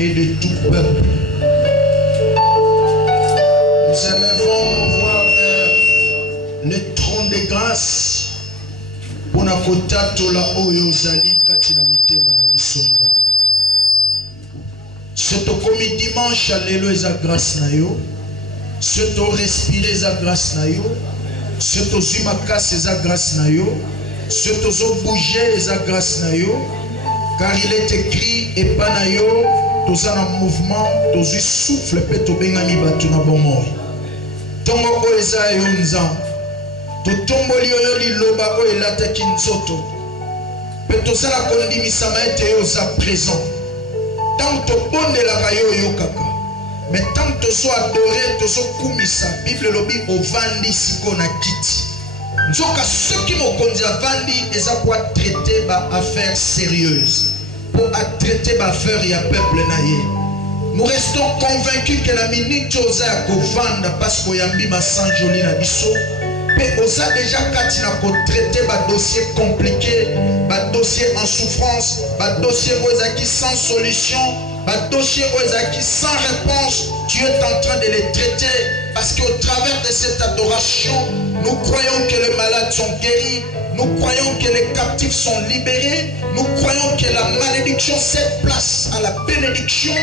Et de tout peuple. Nous élevons nos voix vers le trône de grâce pour la kotatola oyo zali kati na mitema na biso nzambe. Ce tokomi dimanche lelo eza grâce na yo. Ce to respirer eza grâce na yo. Ce to zuma makasi eza grâce na yo. Ce to zo bouger eza grâce na yo. Car il est écrit et pas na yo. Tous en mouvement, tous les souffles, peut tout bien ami batu na bomoi. Tongo oeza yonza, to tombo liyo li loba o elata kinzoto. Peut tout ça la kondimi sama ete yoza présent. Tant to bonde la rayo yo kaka. Mais tant to so adoré, to so kumisa, Bible lobi ovandi siko na kiti. Nzoka soki mo konzi avandi eza kwa traiter ba affaire sérieuse. Pour traiter ma affaire et à peuple naïe. Nous restons convaincus que la minute chose à vendre parce qu'il y a mis ma sang joli na biso. Mais on a déjà katina pour traiter ma dossier compliqué, ma dossier en souffrance, ma dossier qui sans solution, ma dossier qui sans réponse. Tu es en train de les traiter parce qu'au travers de cette adoration, nous croyons que les malades sont guéris. Nous croyons que les captifs sont libérés. Nous croyons que la malédiction cède place à la bénédiction.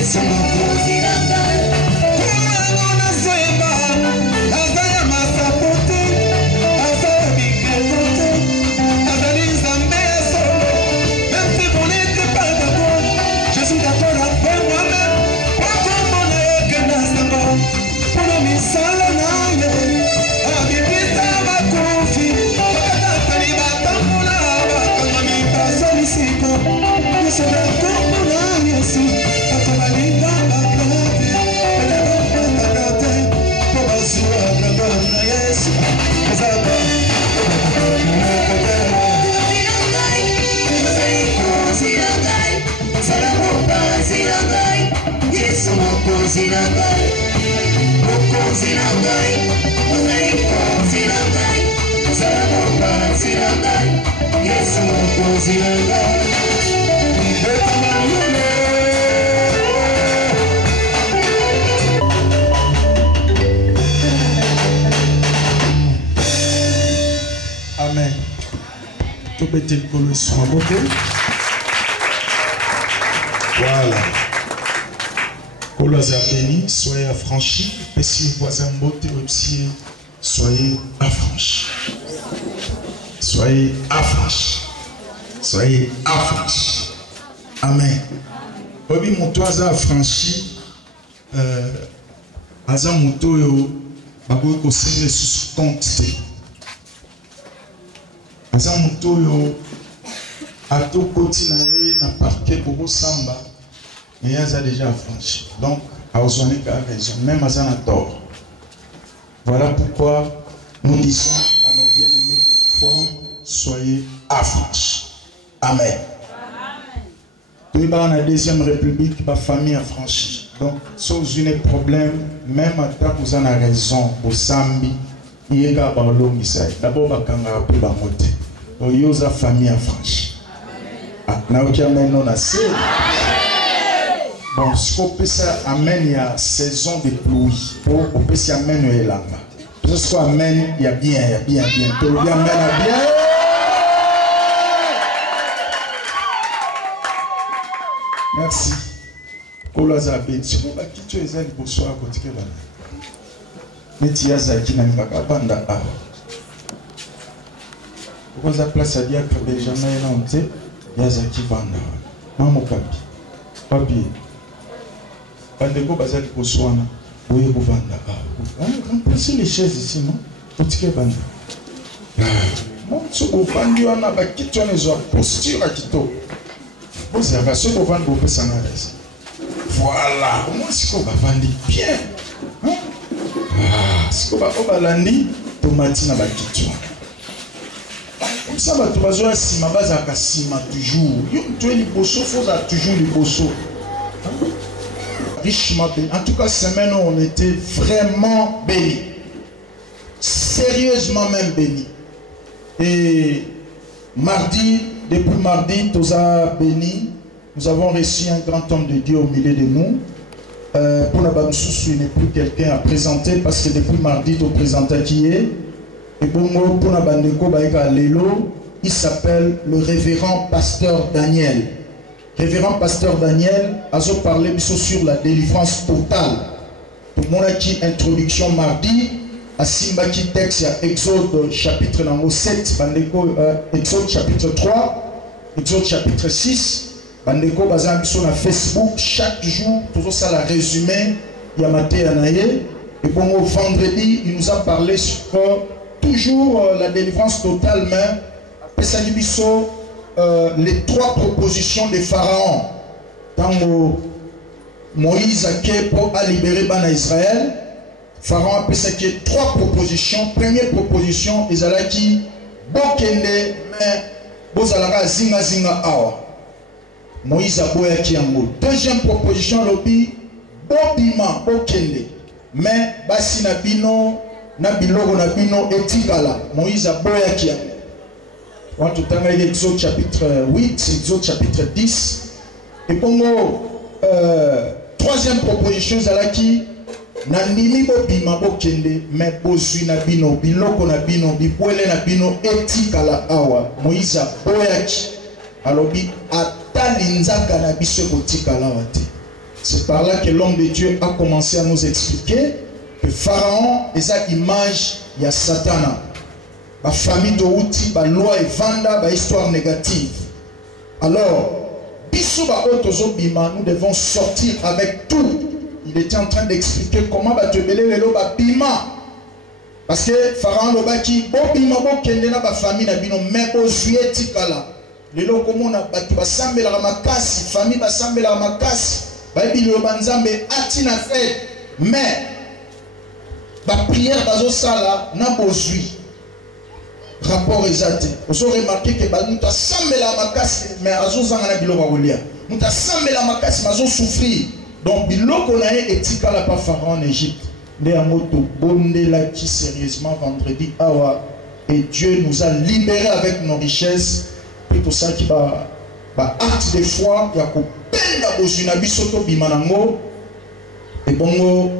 Yes, Amen. Tout peut être collé sur un beauté. Voilà. Colosse à béni, soyez affranchis. Et si vous voisez un beauté aussi, soyez affranchis. Soyez affranchis. Soyez affranchis. Amen. Obi moto aza affranchi. Aza moto yo bakoki kosenga sous compte. Aza moto yo ato koti na ye na parquet pour samba. Mais il a déjà affranchi. Donc, à Ozoné, raison, même à Zanator. Voilà pourquoi nous disons à nos bien-aimés fois, soyez affranchis. Amen. Tout dans la deuxième république, ma famille affranchie. Donc, si vous avez un problème, même à ta vous en avez raison, au Sambi, il y a un barreau Misaï. D'abord, il y a un peu de moté. Donc, il y a une famille affranchie. Ah, n'a aucun nom à ça. Bon, ce qu'on peut amène, il y a saison de pluie. Pour qu'on puisse amener le lama. Ce qu'on amène, il y a bien, il y a bien, bien. Tout le bien amène à bien. Merci. Koloza bête. Si vous avez quitté les ailes pour soi à côté de la mais tu as zaki na mbaka banda a. Pourquoi ça place à dire que les gens n'ont pas été, il y a zaki banda. Maman papi. Papi. Bandeko bazali koswana boye kovanda remplacer les chaises ici non otike banda mon soko vandi wana bakiti wana ezwa posture ya kitoko bozaka soko vandi bopesa na raison voilà moi siko bavandi bien siko balandi tomati na bakiti wana ça bato bazwa nsima bazalaka nsima toujours yo moto liboso foza toujours liboso richement béni. En tout cas, cette semaine, on était vraiment bénis. Sérieusement même bénis. Et mardi, depuis mardi, tous a béni. Nous avons reçu un grand homme de Dieu au milieu de nous. Pour la Bamsoussou, il n'est plus quelqu'un à présenter parce que depuis mardi, tu présentes qui est. Et pour la Bandeko, il s'appelle le révérend pasteur Daniel. Révérend pasteur Daniel a parlé sur la délivrance totale. Tout le monde a dit introduction mardi à Simbaki texte à Exode chapitre 7, Exode chapitre 3, Exode chapitre 6. Bandeko bazan sur la Facebook chaque jour toujours ça la résumé Yamate Anaye. Et bon au vendredi il nous a parlé sur toujours la délivrance totale mais Pesalibiso les trois propositions de Pharaon. Dans Moïse a libéré Bana Israël, Pharaon a fait trois propositions. Première proposition, ils allaient qui Bokende, mais Bozalaka Zinga Zinga Awa. Moïse a boya qui yango. Deuxième proposition, Lobi Bobima Bokende, mais Basi Nabino, Nabiloro Nabino Etigala. Moïse a boya qui yango. On tout à l'heure, Exode chapitre 8, Exode chapitre 10. Et pour nous, troisième proposition, c'est qui Nandimi Bobima Bokende, mais Bozui Nabino, Biloko Nabino, Bibuele Nabino, Etikala Awa, Moïse a Boyaki, alors bi Atalinzaka Nabiso Botikala Wate. C'est par là que l'homme de Dieu a commencé à nous expliquer que Pharaon est sa image, il y a Satana. La famille de Outi, la loi et vanda, la histoire négative. Alors, nous devons sortir avec tout. Il était en train d'expliquer comment te mêler le bima. Parce que Pharaon loba qui bobima bokende na ba famille na bino mais ozuye tikala. Lelo komona batu basambela la makasi, famille basambela la makasi. Ba bilo banzambe atina fait mais ba prière bazo sala na bozui. Rapport exact. Vous aurez remarqué que nous avons la makasi, mais nous avons souffrir. Donc, biloko na ye etikala pa Pharaon en Égypte. Nde yango tobondelaki sérieusement vendredi awa. Et Dieu nous a libérés avec nos richesses. Puis tout ça qui va acte de foi, il y a kopenda bozuna biso to bimanango. Et bongo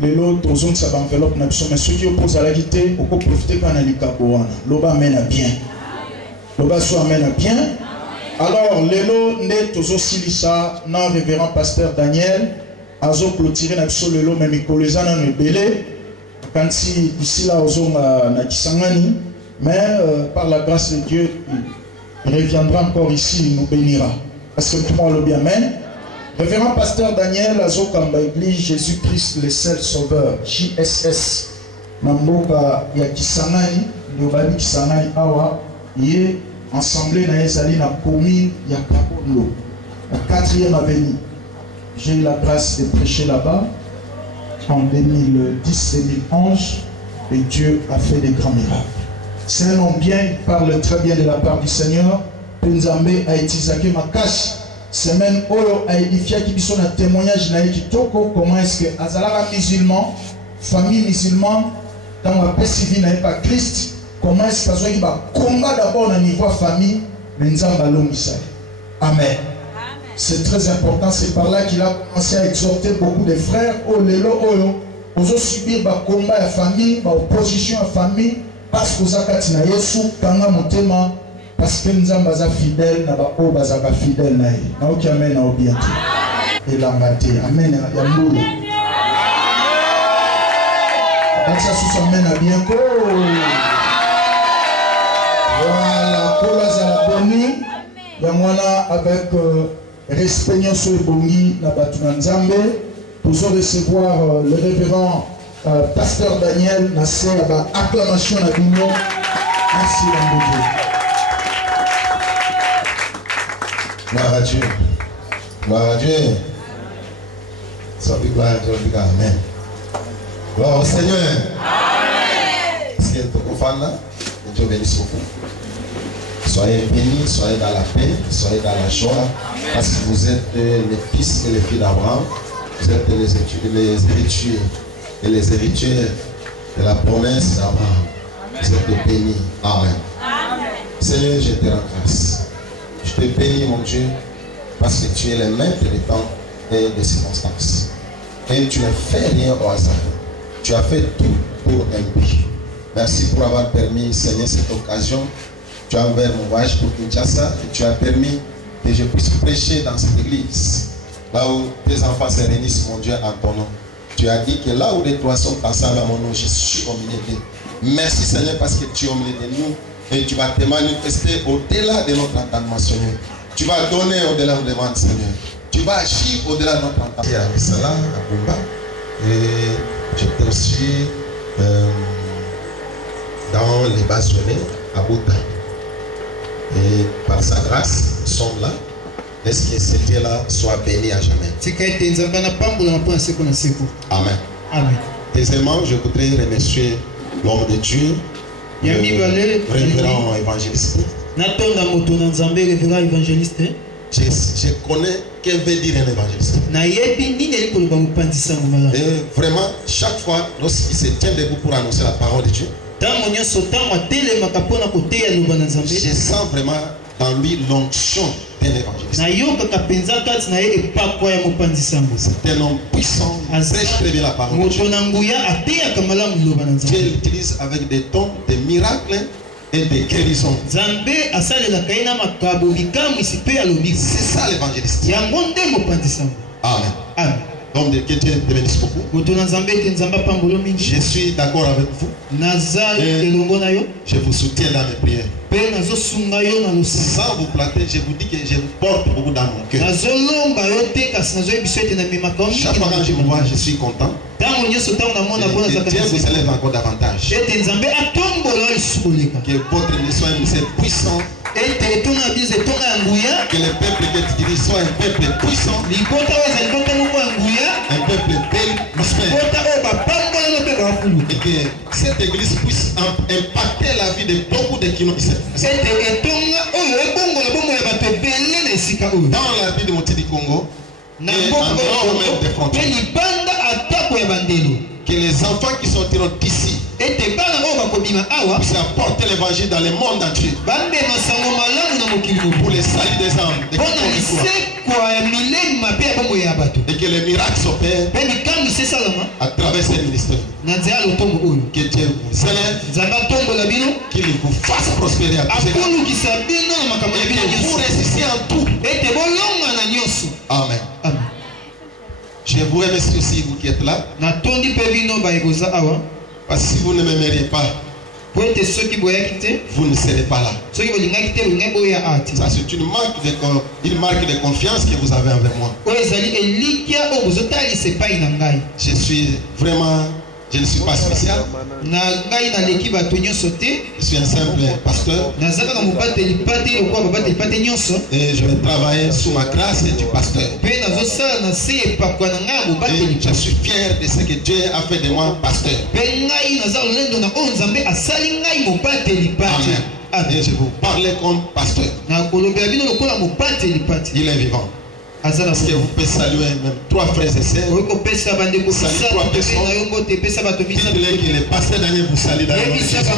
lelo tozon sa enveloppe na biso mais ceux qui opposent à la quitté, on peut profiter quand on a l'ikaboana. Loba amène à bien. Loba soit amène à bien. Alors lelo nde tozo silisa na révérend pasteur Daniel azo clôturer na biso lelo mais mikoleza na nebele. Quand si ici là na Kisangani, mais par la grâce de Dieu il reviendra encore ici, il nous bénira. Parce que tout le monde le bien amen. Révérend pasteur Daniel Azokamba Église Jésus-Christ le seul sauveur, JSS. Namboka ya Kisangani, Liobali Kisangani Awa, yé ensemble na Ezali na commune ya Kabondo, la 4e avenue. J'ai eu la grâce de prêcher là-bas en 2010-2011 et Dieu a fait des grands miracles. C'est un homme bien, il parle très bien de la part du Seigneur. Penzambe a utilisé Makash. Semaine Oyo a édifié qui sont un témoignage na Kitoko. Comment est-ce que Azalaka musulman, famille musulmane, dans la paix civile n'est pas Christ. Comment est-ce qu'il va combattre d'abord au niveau famille, mais Nzamba l'homme. Amen. C'est très important, c'est par là qu'il a commencé à exhorter beaucoup de frères. Oh lelo oyo, ozo subir ba combat à famille, ba opposition à famille, parce que zakati na Yesu kanga motema, parce que Nzamba za fidèle na ba o bazaka fidèle na ye. Na oki amen na obiati. Et la mate, amen ya mbulu. Donc ça sous amen à bien ko. Voilà, kola za boni. Ya mwana avec respect nyonso ebongi na batu na Nzambe. Pour recevoir le révérend pasteur Daniel Nassé à acclamation à l'union. Merci Dieu. Gloire à Dieu. Gloire à Dieu. Sois gloire à Dieu. Amen. Gloire au Seigneur. Amen. Si elle peut confondre là, Dieu bénisse beaucoup. Soyez bénis, soyez dans la paix, soyez dans la joie. Amen. Parce que vous êtes les fils et les filles d'Abraham. Vous êtes les héritiers de la promesse d'Abraham. Vous êtes bénis. Amen. Amen. Seigneur, je te rends grâce. Je te bénis, mon Dieu, parce que tu es le maître des temps et des circonstances. Et tu ne fais rien au hasard. Tu as fait tout pour un but. Merci pour avoir permis, Seigneur, cette occasion. Tu as ouvert mon voyage pour Kinshasa et tu as permis que je puisse prêcher dans cette église. Là où tes enfants se réunissent, mon Dieu, en ton nom. Tu as dit que là où les trois sont ensemble à mon nom, je suis au milieu d'eux. Merci, Seigneur, parce que tu es au milieu de nous et tu vas te manifester au-delà de notre entendement, Seigneur. Tu vas donner au-delà de nos demandes, Seigneur. Tu vas agir au-delà de notre entendement. Et à Missala, à Bumba, et j'étais aussi dans les Basonnets, à Bouta. Et par sa grâce, nous sommes là. Laisse que ce Dieu-là soit béni à jamais. Amen. Amen. Deuxièmement, je voudrais remercier l'homme de Dieu, le révérend évangéliste. Je connais ce que veut dire un évangéliste. Et vraiment, chaque fois, lorsqu'il se tient debout pour annoncer la parole de Dieu, je sens vraiment dans lui l'onction d'un évangéliste. C'est un homme puissant, prêche très bien la parole de Dieu. Dieu l'utilise avec des dons, des miracles et des guérisons. C'est ça l'évangéliste. Amen. Amen. Donc, que Dieu te bénisse beaucoup. Je suis d'accord avec vous. Je vous soutiens dans mes prières. Sans vous planter, je vous dis que je vous porte beaucoup dans mon cœur. Chaque fois que je vous vois, je suis content. Et Dieu vous élève encore davantage. Que votre mission est puissant. Que le peuple que tu diriges soit un peuple puissant. Un peuple bel, prospère. Et que cette église puisse impacter la vie de beaucoup de kilomètres. Dans la vie de Monté du Congo, et en dehors même des frontières. Que les enfants qui sortiront d'ici puissent apporter l'évangile dans le monde entier pour les salut des âmes, et que les miracles s'opèrent à travers ces ministères. Que Dieu vous élève, qu'il vous fasse prospérer à tous, et que vous réussissiez en tout. Amen. Je vous remercie aussi, vous qui êtes là. Parce que si vous ne m'aimeriez pas, vous ne serez pas là. Ça, c'est une marque de confiance que vous avez envers moi. Je suis vraiment... Je ne suis pas spécial. Je suis un simple pasteur. Et je vais travailler sous ma grâce du pasteur. Et je suis fier de ce que Dieu a fait de moi pasteur. Amen. Et je vous parlais comme pasteur. Il est vivant. Est-ce que vous pouvez saluer même 3 frères et sœurs? Saluez 3 personnes. Dites-leur que le pasteur Daniel vous salue dans le nom de Jésus. Et le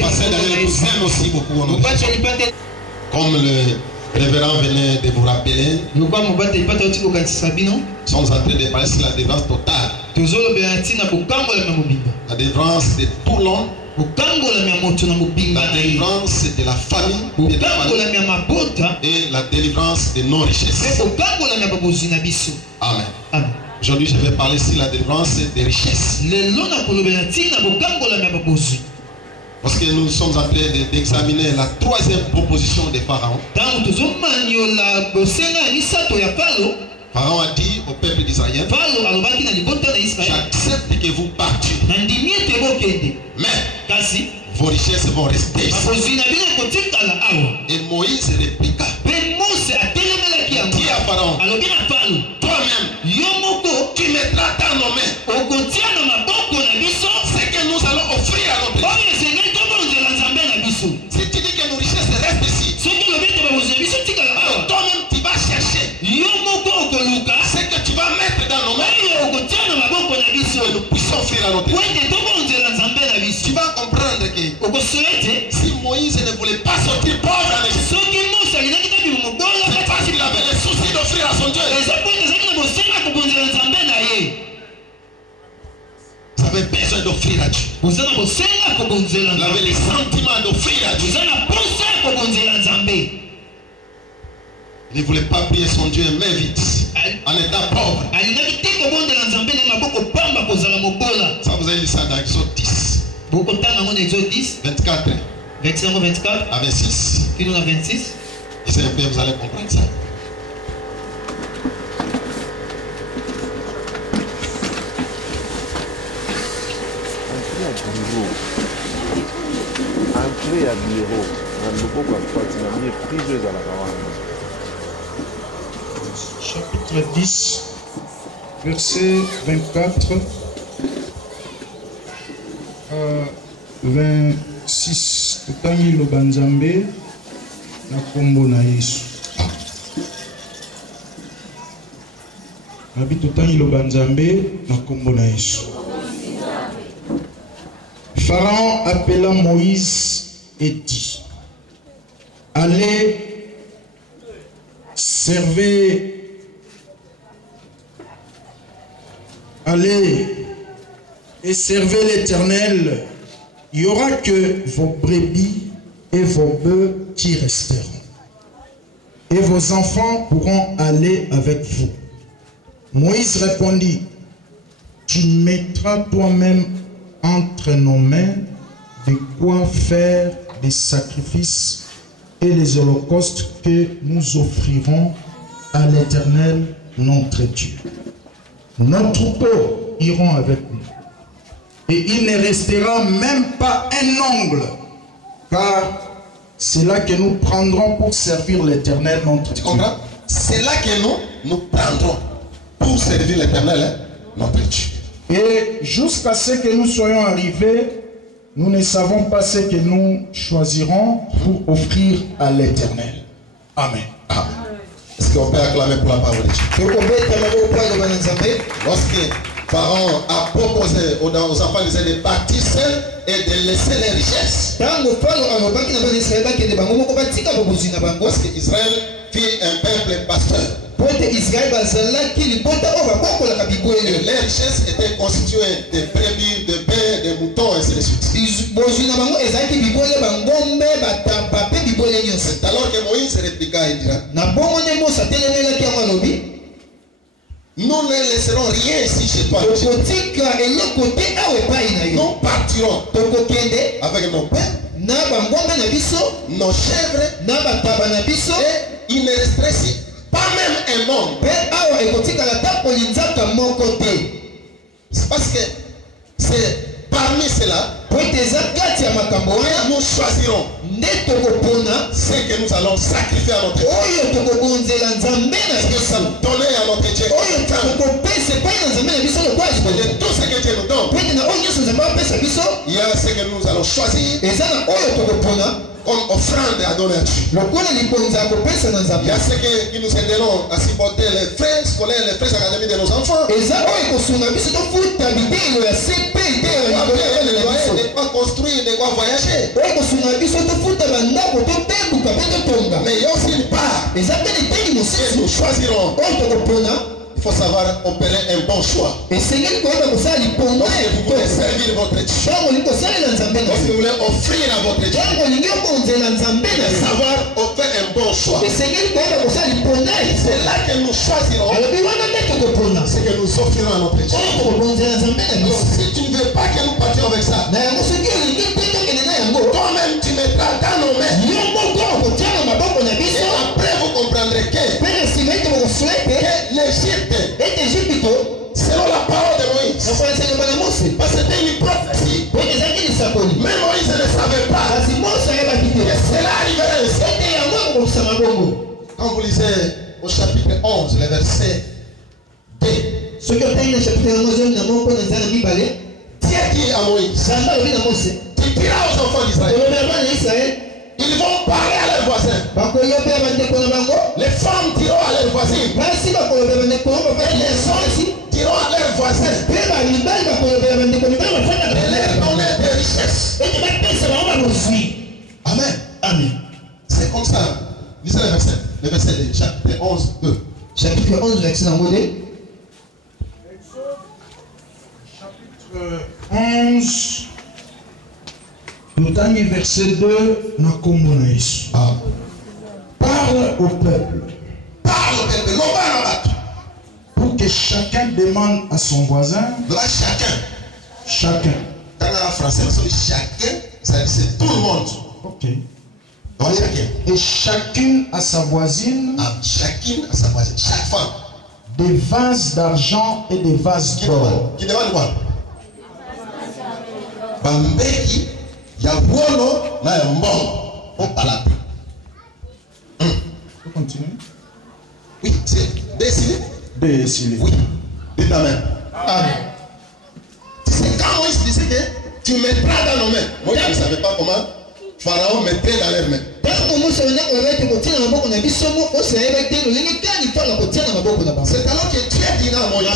pasteur Daniel vous aime aussi beaucoup au nom de Jésus. Comme le révérend venait de vous rappeler, nous sommes en train de parler sur la délivrance totale. La délivrance de tout l'homme. La délivrance de la famille et la délivrance de nos richesses. Amen. Aujourd'hui, je vais parler sur la délivrance des richesses. Parce que nous sommes en train d'examiner la 3e proposition de Pharaon. Pharaon a dit au peuple d'Israël, j'accepte que vous partiez, mais vos richesses vont rester ici. Et Moïse répliqua, dit à Pharaon, toi-même, tu mettras dans nos mains ce que nous allons offrir à notre Dieu. Si tu dis que nos richesses restent ici, alors toi-même tu vas chercher ce que tu vas mettre dans nos mains et nous puissions offrir à notre Dieu. Tu vas comprendre que si Moïse ne voulait pas sortir pauvre en Égypte, c'est parce qu'il avait le souci d'offrir à son Dieu. Vous avez besoin d'offrir à Dieu. Vous avez le sentiment d'offrir à Dieu. Il ne voulait pas prier son Dieu main vide, en état pauvre. Ça, vous avez lu ça dans Exode 10. 24. À 26. C'est un peu, vous allez comprendre ça. Entrée à bureau, chapitre 10, verset 24 à 26. Totangi lo banzambe na kombo na Yesu. Nabi totangi lo banzambe na kombo na Yesu. Pharaon appela Moïse et dit, allez, allez et servez l'Éternel. Il n'y aura que vos brebis et vos bœufs qui resteront. Et vos enfants pourront aller avec vous. Moïse répondit, tu mettras toi-même entre nos mains de quoi faire des sacrifices et les holocaustes que nous offrirons à l'Éternel notre Dieu. Nos troupeaux iront avec nous. Et il ne restera même pas un ongle, car c'est là que nous prendrons pour servir l'Éternel notre Dieu. C'est là que nous prendrons pour servir l'Éternel notre Dieu. Et jusqu'à ce que nous soyons arrivés, nous ne savons pas ce que nous choisirons pour offrir à l'Éternel. Amen. Amen. Est-ce qu'on peut acclamer pour la parole de Dieu? Lorsque Pharaon a proposé aux enfants d'Israël de partir seuls et de laisser les richesses. Parce qu'Israël fit un peuple pasteur. Et les richesses étaient constituées de brebis, de bœufs, de moutons, et ainsi de suite. C'est alors que Moïse répliqua et dira: nous ne laisserons rien ici chez toi. Nous partirons avec nos pères, nos chèvres, et il ne resterait ici pas même un monde. C'est parce que c'est parmi cela que nous choisirons ce que nous allons sacrifier à notre Dieu. Donner à notre Dieu. De tout ce que Dieu nous donne, il y a ce que nous allons choisir comme offrande à donner à Dieu. Il y a ce que nous aiderons à supporter les frais scolaires, les frais académiques de nos enfants. De quoi construire, de quoi voyager. Mais il y a aussi une part que nous choisirons. Il faut savoir opérer un bon choix. Lorsque vous voulez servir votre Dieu, lorsque vous voulez offrir à votre Dieu, savoir opérer un bon choix. C'est là que nous choisirons ce que nous offrirons à notre Dieu. Donc si tu ne veux pas que nous partions avec ça, toi-même tu mettras dans nos mains. Et après vous comprendrez que l'Égypte, selon la parole de Moïse, parce que c'était une prophétie, mais Moïse ne savait pas que cela arriverait ainsi. Quand vous lisez au chapitre 11, le verset 2, Dieu dit à Moïse: tu diras aux enfants d'Israël, ils vont parler à leurs voisins. Les femmes diront à leurs voisins. Et les hommes diront à leurs voisins. Et leur donner des richesses. Amen. Amen. C'est comme ça. Lisez le verset 2, chapitre 11, 2. Chapitre 11, verset 2. Chapitre 11. Totani verset 2, na kombo na Yesu. Parle au peuple. Parle au peuple. Pour que chacun demande à son voisin. Là, chacun. Chacun. Dans le français, chacun, c'est tout le monde. Ok. Donc, chacun. Et chacune à sa voisine. Chacune à sa voisine. Chaque femme. Des vases d'argent et des vases d'or. Qui demande quoi? Bambeki. Yabuono na yambon. On parle. Vous continuez? Oui, c'est décidé. Décidé. Oui. Dites Amen. Amen. C'est quand Moïse disait que tu mettras dans nos mains. Moi, je ne savais pas comment Pharaon mettait dans leurs mains. C'est alors que Dieu dira à Moïse: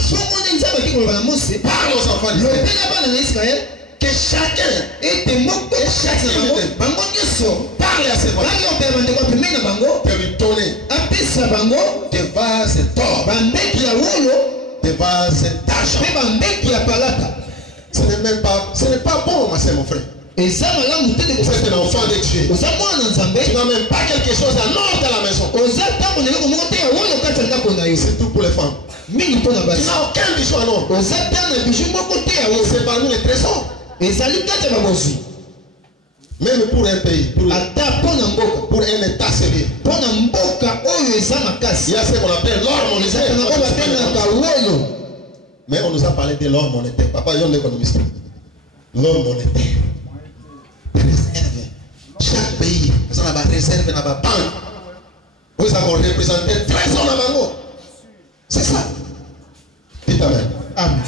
parle aux enfants d'Israël que chacun parle à ses voisins de lui donner des vases d'or, des vases d'argent. Ce n'est pas bon, mon frère. Vous êtes un enfant de Dieu. Tu n'as même pas quelque chose à l'ordre de la maison. C'est tout pour les femmes. Tu n'as aucun bijou à l'ordre. C'est parmi les trésors. Même pour un pays, pour un état sérieux, il y a ce qu'on appelle l'or monétaire. Mais on nous a parlé de l'or monétaire. Papa, il y a un économiste. L'or monétaire. Réserve. Chaque pays, ils ont une réserve dans la banque. Vous avez représenté 13 ans dans la banque. C'est ça. Dites Amen. Amen.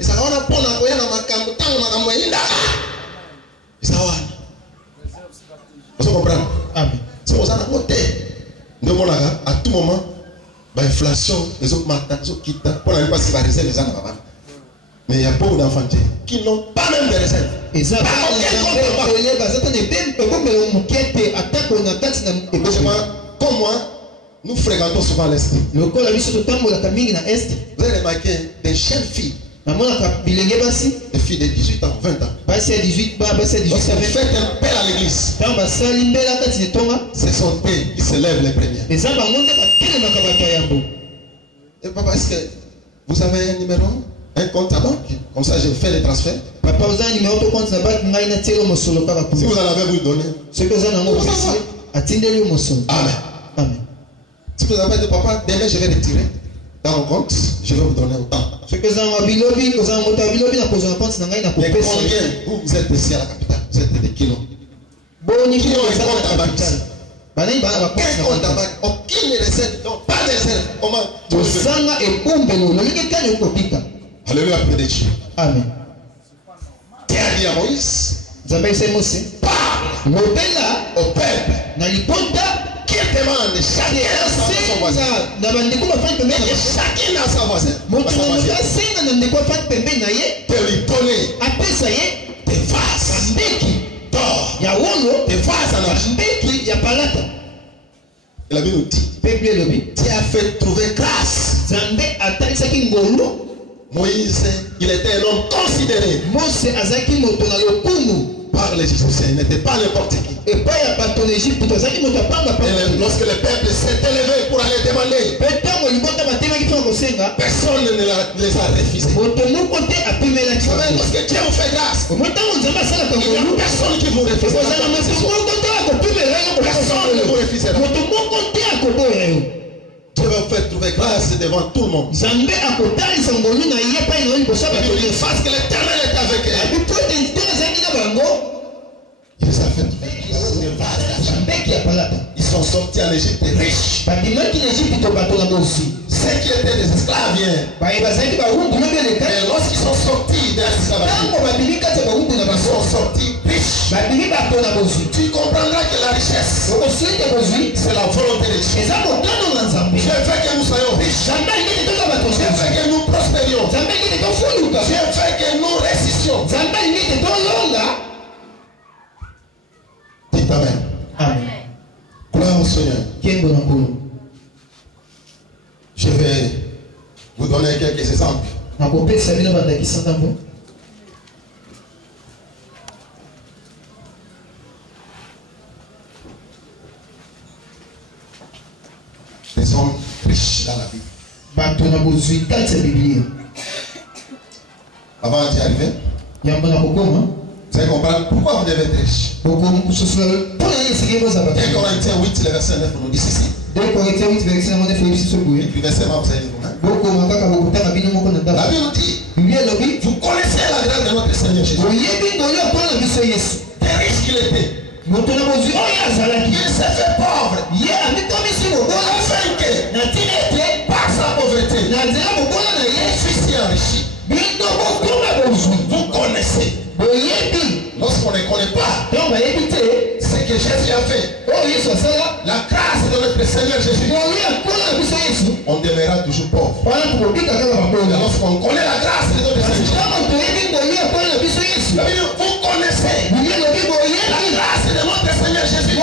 Isaona pona koya na makambo tango makambo yinda. Isaona. Vous comprenez? Amen. C'est aux anakote L'inflation, les autres matins, les autres qui pour la pas si va réserve les enfants. Mais il y a beaucoup d'enfants qui n'ont pas même de réserve. Et ça, comme moi, nous fréquentons souvent l'Est. Vous avez remarqué des jeunes filles. Des filles de 18 ans, 20 ans. Lorsque vous faites un père à l'église, ce sont eux qui se lèvent les premiers. Et papa, est-ce que vous avez un numéro, un compte à banque? Comme ça, je fais les transferts. Si vous en avez, vous le donnez. Amen. Amen. Si vous avez dit, papa, demain je vais retirer dans mon compte, je vais vous donner autant. Mais combien vous êtes ici à la capitale? Vous êtes des kilos. Qui ont un compte à banque? Quel compte à banque? Aucune recette, donc pas de recette. Comment? Alléluia, près de Dieu. Amen. Tu as dit à Moïse, parle au peuple qui demande chacun à son voisin. Chacun à sa voisin. De lui donner des vases d'or, des vases en argent. La Bible nous dit, tu as fait trouver grâce. Moïse, il était un homme considéré par les Égyptiens. Il n'était pas n'importe qui. Et lorsque le peuple s'est élevé pour aller demander, personne ne les a refusés. Lorsque Dieu vous fait grâce, il n'y a personne qui vous refuse. Personne ne vous refusera. Dieu va vous faire trouver grâce devant tout le monde. Parce que l'Éternel est avec eux. Il les a fait trouver grâce. Ils sont sortis en Égypte riches. Ceux qui étaient des esclaves, et lorsqu'ils sont sortis de l'esclavage, ils sont sortis riches. Tu comprendras que la richesse, c'est la volonté de Dieu. Dieu fait que nous soyons riches. Dieu fait que nous prospérions. Dieu fait que nous résistions. Dites Amen. Amen. Gloire au Seigneur. Je vais vous donner quelques exemples. Des hommes riches dans la Bible. Avant d'y arriver, vous allez comprendre pourquoi vous devez être riche. 1 Corinthiens 8, le verset 9 nous dit ceci. 2 Corinthiens 8, verset 9 et puis verset 9, vous allez vous-même. La Bible nous dit, vous connaissez la grâce de notre Seigneur Jésus. Des riches qu'il était. Il s'est fait pauvre. Afin que, par sa pauvreté, il fût enrichi. Vous connaissez. Lorsqu'on ne connaît pas ce que Jésus a fait, la grâce de notre Seigneur Jésus, on demeurera toujours pauvre. Mais lorsqu'on connaît la grâce de notre Seigneur Jésus, vous connaissez la grâce de notre Seigneur Jésus,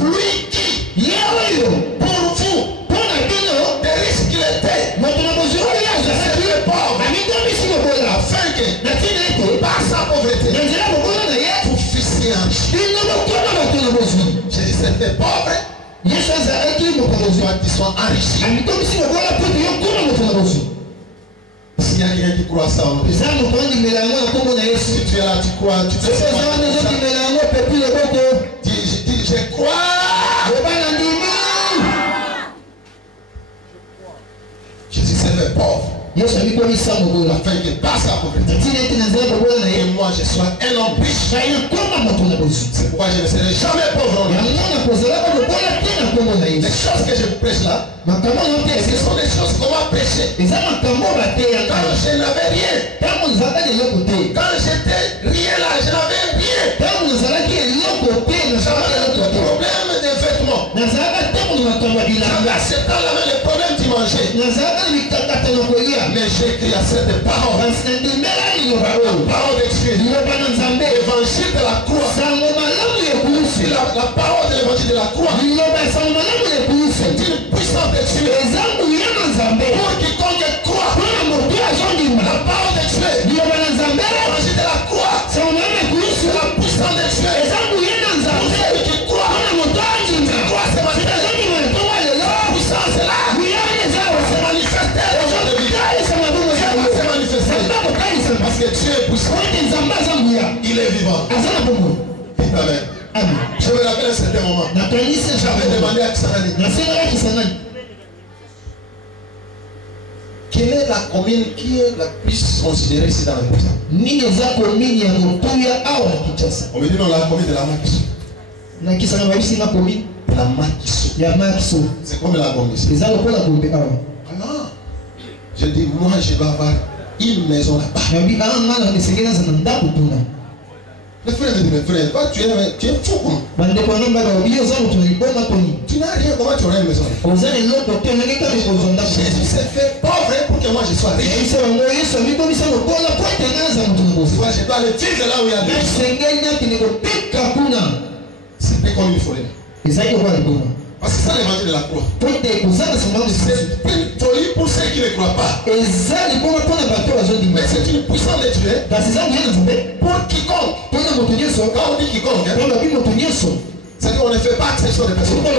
lui qui, pour vous, des risques qu'il était, pauvre, afin que par sa pauvreté vous fussiez enrichis. Jésus s'est fait pauvre qui sont enrichis. S'il y a quelqu'un qui croit ça, si tu es là, tu crois, tu peux dis, je crois. Jésus s'est fait pauvre. Afin que par sa pauvreté, et moi je sois un homme riche. C'est pourquoi je ne serai jamais pauvre. Les choses que je vous prêche là, ce sont des choses qu'on va prêcher. Quand je n'avais rien, quand j'étais rien là, je n'avais rien. J'avais le problème des vêtements. J'avais acceptant la main le problème du manger. Mais j'écris à cette parole. La parole de Dieu. L'évangile de la croix. La parole de l'évangile de la croix. C'est une puissance de Dieu. Pour quiconque croit. La parole de Dieu. L'évangile de la croix. C'est la puissance de Dieu. Pour celui qui croit. Tu crois, c'est manifesté. La puissance est là. C'est manifesté. C'est manifesté. Parce que Dieu est puissant. Il est vivant. Amen. Je me rappelle à certain moment. J'avais demandé à Kisanani. Quelle est la commune qui est la plus considérée ici dans le monde? On me dit non, la commune de la Makiso. La Makiso. C'est comme la commune ici. Ah non. Je dis, moi je vais avoir une maison là-bas. Les frères de mes frères, toi tu es fou quoi. Tu n'as rien, comment tu aurais une maison? Jésus s'est fait pauvre pour que moi je sois riche. Je dois le vivre là où il y a des gens. C'était comme une forêt. Parce que c'est l'évangile de la croix. C'est une folie pour ceux qui ne croient pas. Mais c'est une puissance de Dieu. Pour quiconque. Quand on dit quiconque, c'est-à-dire qu'on ne fait pas exception de personnes. C'est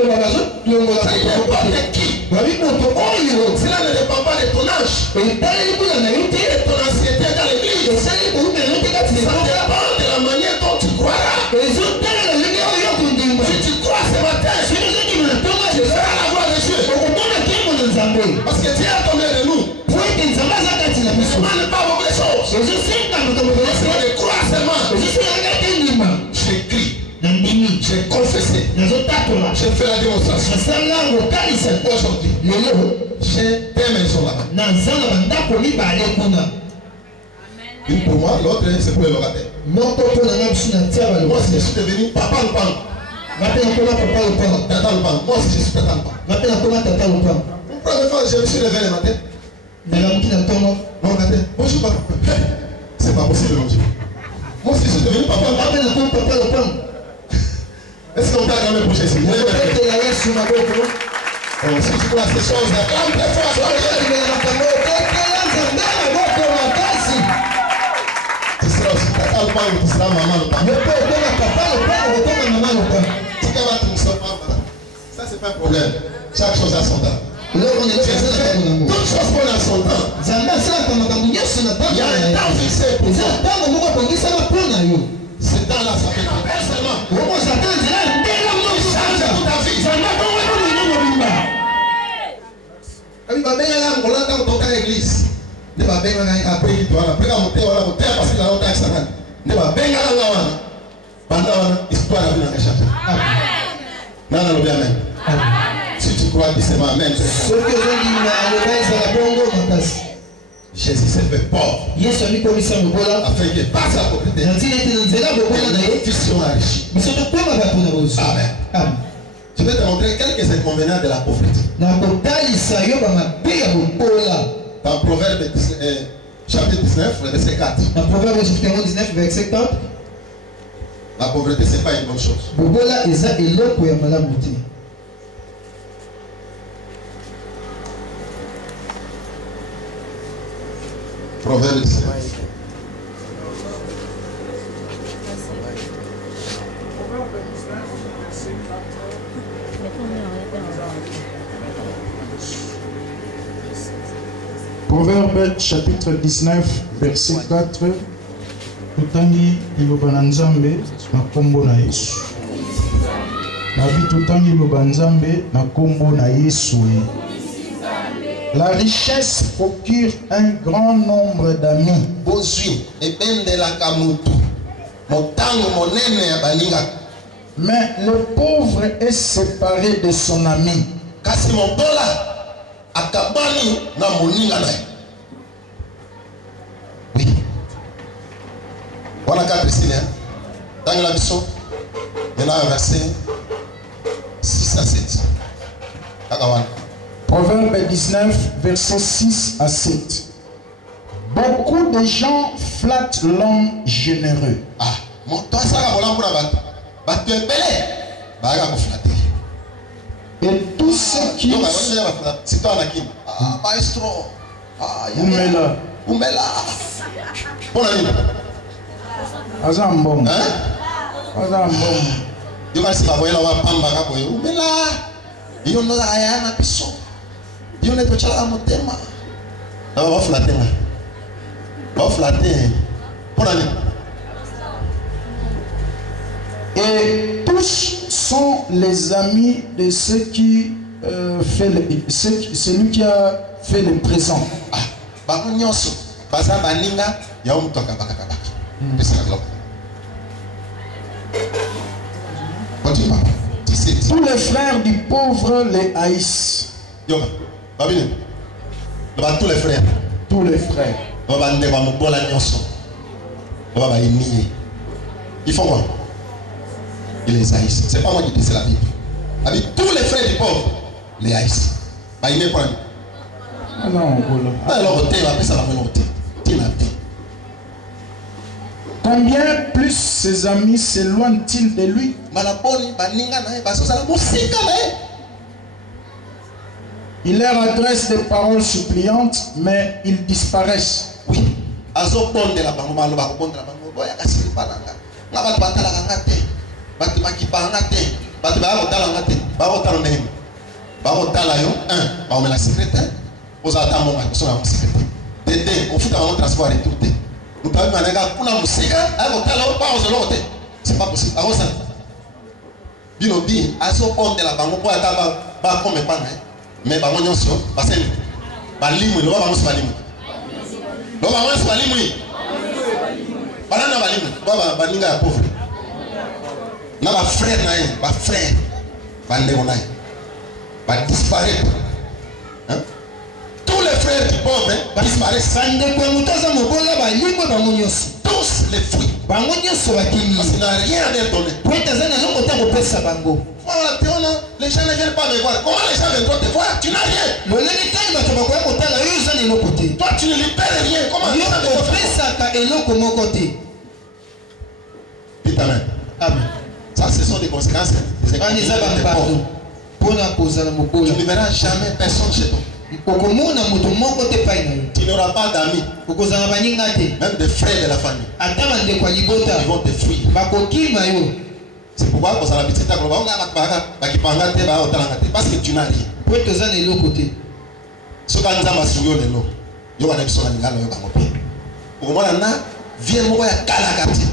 n'importe qui. Cela ne dépend pas de ton âge. Et de ton ancienneté dans l'église. Ça dépend de la manière dont tu croiras. Si tu crois ce matin, je ferai la voix de Dieu. Parce que Dieu a tombé de nous. Ne demande pas beaucoup de choses. Je crois seulement. J'écris. J'ai confessé. J'ai fait la démonstration. Aujourd'hui, j'ai deux maisons là-bas. Une pour moi, l'autre c'est pour les locataires. Moi, je suis devenu papa le pan. Tata le pan. Moi aussi je suis tata le pan. Pour première fois, je me suis levé le matin. Mon matin, bonjour papa. C'est pas possible mon Dieu. Moi aussi je suis devenu papa le pan. Est-ce qu'on t'a quand même poussé ici? Si tu crois ces choses, acclame très fort. Tu seras aussi tata le pan ou tu seras maman le pan. Ça c'est pas un problème. Chaque chose a son temps. Toutes choses qu'on a son temps. Il y a un temps fixé pour ça. Ce temps-là, ça fait personnellement. Change toute ta vie. L'église. Ne va pas après il doit après monter voilà monter parce qu'il a longtemps que ça va. Ne va pas là pendant histoire la vie n'a changé. Non non bien même. Si tu crois que c'est ma même. Jésus s'est fait pauvre. Afin qu'il passe la pauvreté. Fils sont enrichis. Amen. Je vais te montrer quelques inconvénients de la pauvreté. Dans Proverbe chapitre 19, verset 4. La pauvreté, ce n'est pas une bonne chose. Proverbe 19. Proverbe chapitre 19, verset 4. Tutangi iloba nzambe na kombo na Yesu. Nabi tutangi iloba nzambe na kombo na Yesu. La richesse procure un grand nombre d'amis. Mais le pauvre est séparé de son ami. Oui. Voilà 4 ici. Dans la mission, il y a un verset 6 à 7. Proverbe 19, versets 6 à 7. Beaucoup de gens flattent l'homme généreux. Ah, mon toi ça va voler pour la batte. Et tous ceux qui... C'est toi la kim. Ah, maestro. Ah, Oumela. Oumela. Bon ami. Azambom. Hein? Azambom. Yo kasi ba boyela wa pamba ka boyo. Oumela. Yo no aya na piso. Yo ne to chala motema. Va flatter. Va flatter. Bon ami. Et tous sont les amis de ceux qui celui qui a fait le présent. Ah, ba nyonso, baza baninga ya mutoka bakaka. Pesa la Tous les frères du pauvre les haïssent. Yo, babine. Tous les frères. Tous les frères. Ba ndé ba mobola nyonso. Ba inié. Ils font quoi? Ils les haïssent. C'est pas moi qui dis, c'est la Bible. Avec tous les frères du pauvre, les haïssent. Bah, il est quoi? Ah non, voilà. Alors, on va ça va venir. Combien plus ses amis s'éloignent-ils de lui? Il leur adresse des paroles suppliantes, mais ils disparaissent. Oui. Batu bakipanga te batu bakotala ngate bakotala ndenge bakotala yo baomela secrétaire ozata monga so na secrétaire tete ofuta ba transport et tout te mutabi mananga kuna musika akotala pa ozolo te c'est pas possible arosa bino bi aso ponde la bango po ata ba comme panga mais ba nyonso ba sel ba limu lo ba musu ba limu lo ba musu ba limu banana ba limu ba baninga ya pauvre na ba frère na ye ba frère ba ndeko na ye ba disparaître, hein? Tous les frères du pauvre disparaissent. Tous les fruits parce qu'il n'a rien à leur donner. Voilà, les gens ne viennent pas me voir. Comment les gens viennent te voir? Tu n'as rien. Toi tu ne libères rien. Comment les gens viennent te voir? Dites amen. Amen. Ça, ce sont des conséquences des pauvres. Tu ne verras jamais personne chez toi. Tu n'auras pas d'amis, même des frères de la famille. Ils vont te fuir. C'est pourquoi parce que tu n'as rien. Ce qu'on nous a massouillé de l'eau, il y a un épisode de l'eau. Pour moi, viens moi à Kalakati.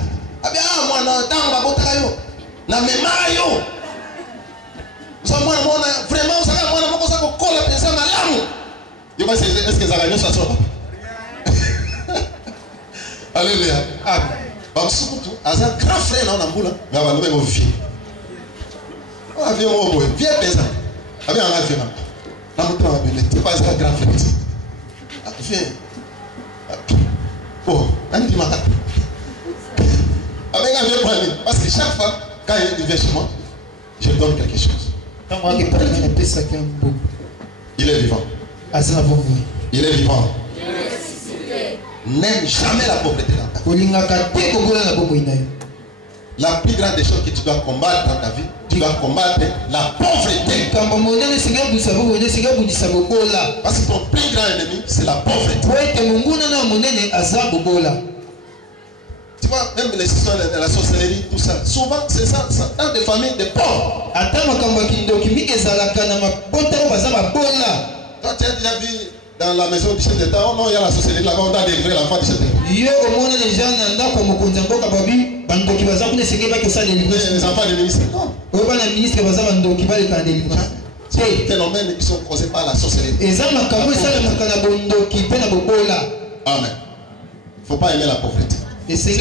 Ah bien, moi, dans la mémoire. Vraiment, ça va coller ça dans l'amour. Je pense est-ce que ça va bien ça soit. Alléluia. Amen. Parce que as un grand frère dans l'amboula, mais on va nous mettre vie. On va vivre au bout. Viens pesa. Ah bien on va vivre. La montre va bien. Tu pas un grand frère. Viens. Oh, on dit matin. Avec un vieux problème parce que chaque fois quand il vient chez moi, je lui donne quelque chose. Il est vivant. Il est vivant. N'aime jamais la pauvreté dans ta vie. La plus grande des choses que tu dois combattre dans ta vie, tu dois combattre la pauvreté. Parce que ton plus grand ennemi, c'est la pauvreté. Tu vois, même les histoires de la sorcellerie, tout ça, souvent c'est ça, dans des familles de pauvres. Toi, tu as déjà vu dans la maison du chef d'État, oh non, il y a la sorcellerie là-bas, on doit délivrer l'enfant du chef d'État. Les enfants du ministre, non. C'est des phénomènes qui sont causés par la sorcellerie. Amen. Il ne faut pas aimer la pauvreté. Est-ce que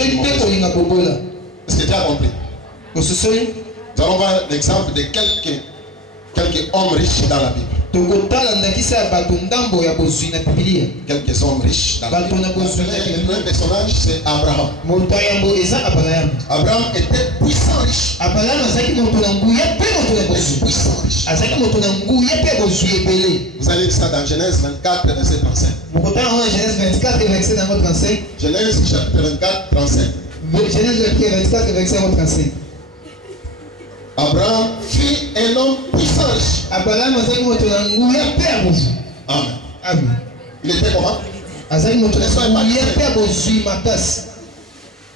tu as compris? Nous allons voir l'exemple de quelques hommes riches dans la Bible. Quelques hommes riches dans la Bible. Le premier personnage, c'est Abraham. Abraham était puissant riche. Vous allez lire ça dans Genèse 24, verset 35. Genèse 24, verset 35. Genèse chapitre 24, 35. Genèse 24, verset 35. Abraham fit un homme puissant. Abraham a dit que Amen. Amen. Il était comment?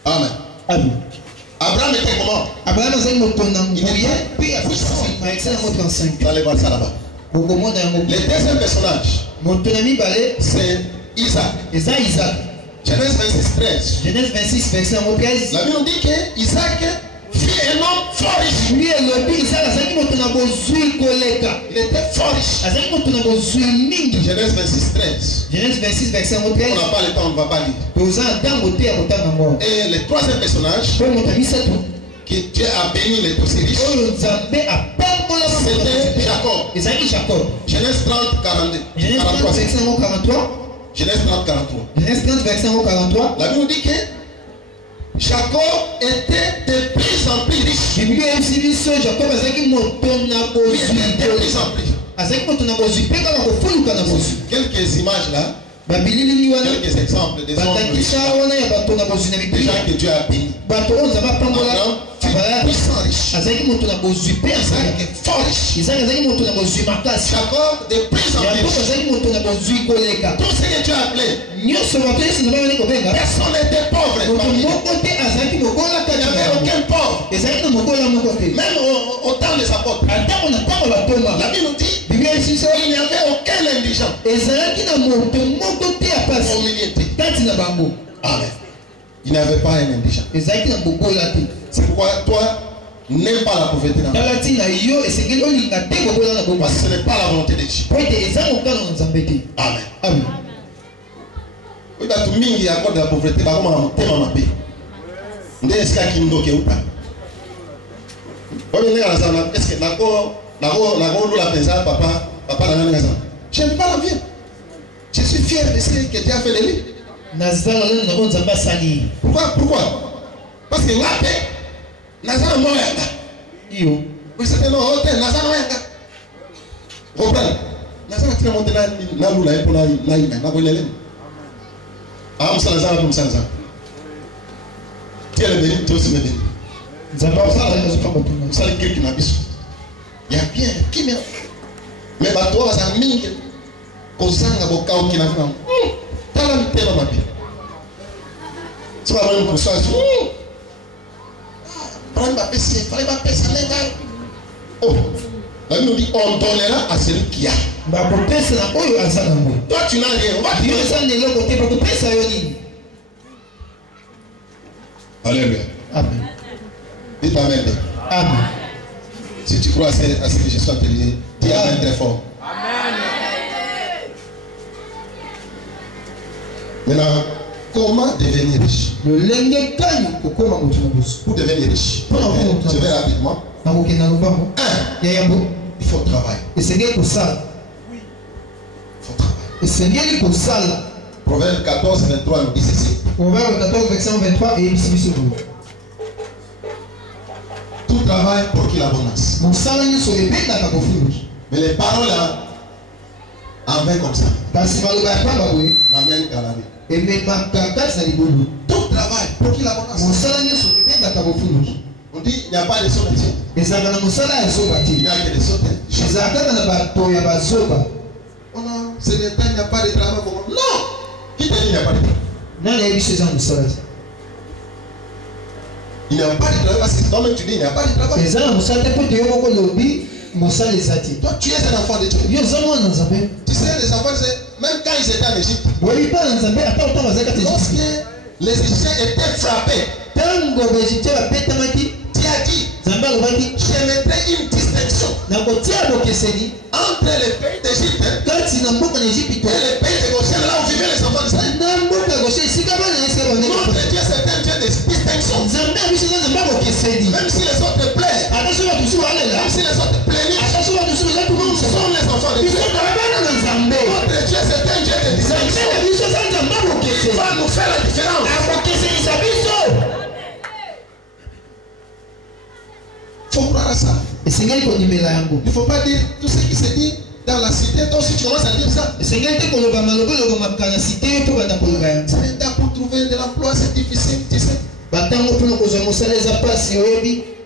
Amen. Amen. Abraham était comment? Abraham a dit Vous allez voir ça là-bas. Le deuxième personnage, c'est Isaac. Isaac. Genèse 26, 13. Genèse 26, verset 13. La Bible dit que Isaac fut un homme fort riche. Il était fort riche. Genèse 26, 13. Genèse 26, verset 13. On n'a pas le temps, on ne va pas lire. Et le troisième personnage que Dieu a béni les aussi riches, c'était Jacob. Genèse 30, 42. Genèse 30, verset 43. Genèse 30, 43. Genèse 30, verset 43. La Bible dit que Jacob était de plus en plus riche. Il était de plus en plus. Quelques images là, quelques exemples des hommes riches, des gens que Dieu a bénis. Abraham fut puissant riche. Isaac est fort riche. Jacob de plus en plus. Tout ce que Dieu a appelé, personne n'était pauvre. Il n'y avait aucun pauvre. Même au temps des apôtres, la Bible nous dit il n'y avait aucun indigent au milieu. Amen. Il n'y avait pas un indigent. C'est pourquoi toi, n'aime pas la pauvreté dans ta vie. Parce que ce n'est pas la volonté de Dieu. Amen. Amen. Oui, bah, tout le monde a accordé la pauvreté. Bah, comment on t'aime ma paix? On est esclave qui nous doit ou pas? Oui, mais est-ce que la pesa, papa, je n'aime pas la vie. Je suis fier de ce que Dieu a fait de lui. Pourquoi? Parce que la paix, Nazar moya. Iyo. Oui, c'était non, hôtel, Nazar moya. Comprenez? Nazar a tiré monter na lula pour na bolele. Ah, on s'en a comme ça. Dieu le bénit, Dieu aussi le bénit. Ça le qui n'a pas. Il y a bien qui me. Mais bah toi, ça mingue. Kozanga bokao qui n'a pas. T'as la tête dans ma vie. C'est pas vraiment pour ça. Prends ma PC, fallait ma PC légal. Oh, la Bible nous dit on donnera à celui qui a. Toi tu n'as rien. On va dire. Alléluia. Amen. Dites Amen. Amen. Si tu crois à ce que je sois te dire, dis Amen très fort. Amen. Maintenant, comment devenir riche? Pour devenir riche, je vais rapidement. Il faut travailler. Il faut travailler. Proverbe 14, 23 nous dit ceci. Proverbe 14, verset 23 et ici. Tout travail pour qu'il abondance. Mais les paroles là, en vain comme ça. M'amènent qu'à la vie. Tout travail pour qu'il abondance. On dit il n'y a pas de sauté. Il n'y a que des sautés. Oh non, c'est le temps, il n'y a pas de travail pour moi. Non! Qui te dit il n'y a pas de travail? Il n'y a pas de travail parce que toi-même tu dis il n'y a pas de travail. Toi tu es un enfant de Dieu. Tu sais les enfants, même quand ils étaient en Égypte, lorsque les Égyptiens étaient frappés, Dieu a dit, je mettrai une distinction entre les pays d'Égypte et les pays de Goshen, là où vivaient les enfants d'Israël. Notre Dieu c'est un Dieu de distinction. Même si les autres plaisent, même si les autres plaignent, ce sont les enfants de Dieu. Notre Dieu c'est un Dieu de distinction. Il va nous faire la différence. Il faut croire à ça. Il ne faut pas dire tout ce qui se dit. dans la cité, donc si tu commences à dire ça, c'est pour trouver de l'emploi, c'est difficile, tu sais.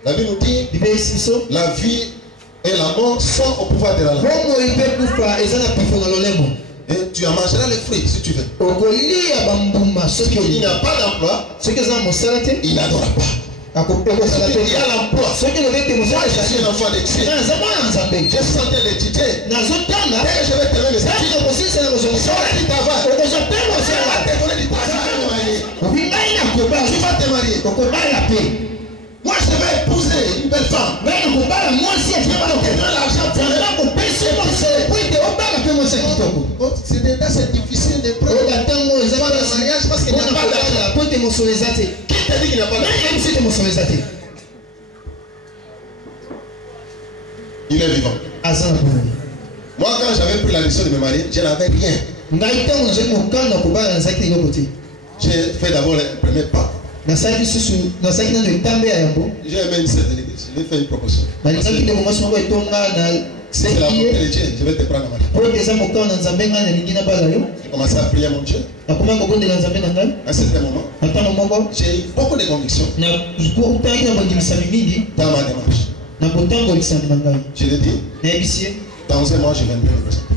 La Bible nous dit, la vie et la mort sont au pouvoir de la langue. Et tu en mangeras les fruits si tu veux. Il n'y a pas d'emploi, il n'adora pas. Il y a l'emploi. Moi, je suis un enfant de Dieu. Je suis en train d'étudier. Dès que je vais terminer mes études, j'aurai du travail. Tu vas te marier. Moi, je vais épouser une belle femme. Tu vas l'argent pour c'est difficile de prendre le mariage parce qu'il n'y a pas d'argent. Qui te dit qu'il n'y a pas d'argent? Il est vivant. Moi, quand j'avais pris la décision de me marier, je n'avais rien. J'ai fait d'abord le premier pas. J'ai aimé une certaine église. Je lui ai fait une proposition. Si c'est la volonté de Dieu, je vais te prendre en mariage. J'ai commencé à prier mon Dieu. À un certain moment, j'ai eu beaucoup de convictions dans ma démarche. Je l'ai dit, dans un mois, je viendrai le présenter.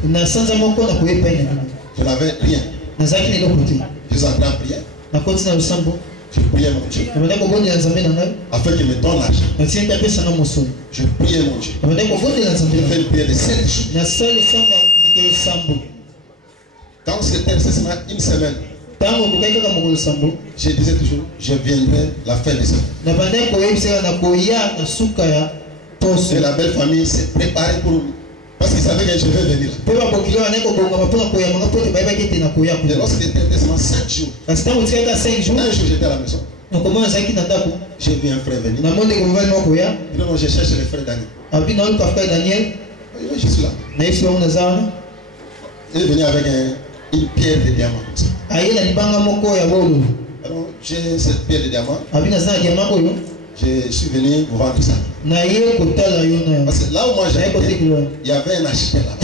Je n'avais rien. Je suis entré en prière. Je priais mon Dieu afin qu'il me donne l'argent. Je priais mon Dieu. Je fais une prière de 7 jours. Quand c'était nécessairement une semaine, je disais toujours, je viendrai la fin de ça. Et la belle famille s'est préparée pour nous. Parce qu'ils savaient que je vais venir. Et lorsqu'il était seulement 5 jours, un jour j'étais à la maison. J'ai vu un frère venir. Il dit non, je cherche le frère Daniel. Je suis là. Il est venu avec une pierre de diamant. Alors j'ai cette pierre de diamant. Je suis venu vous vendre ça. Parce que là où moi j'étais, il y avait un acheteur là.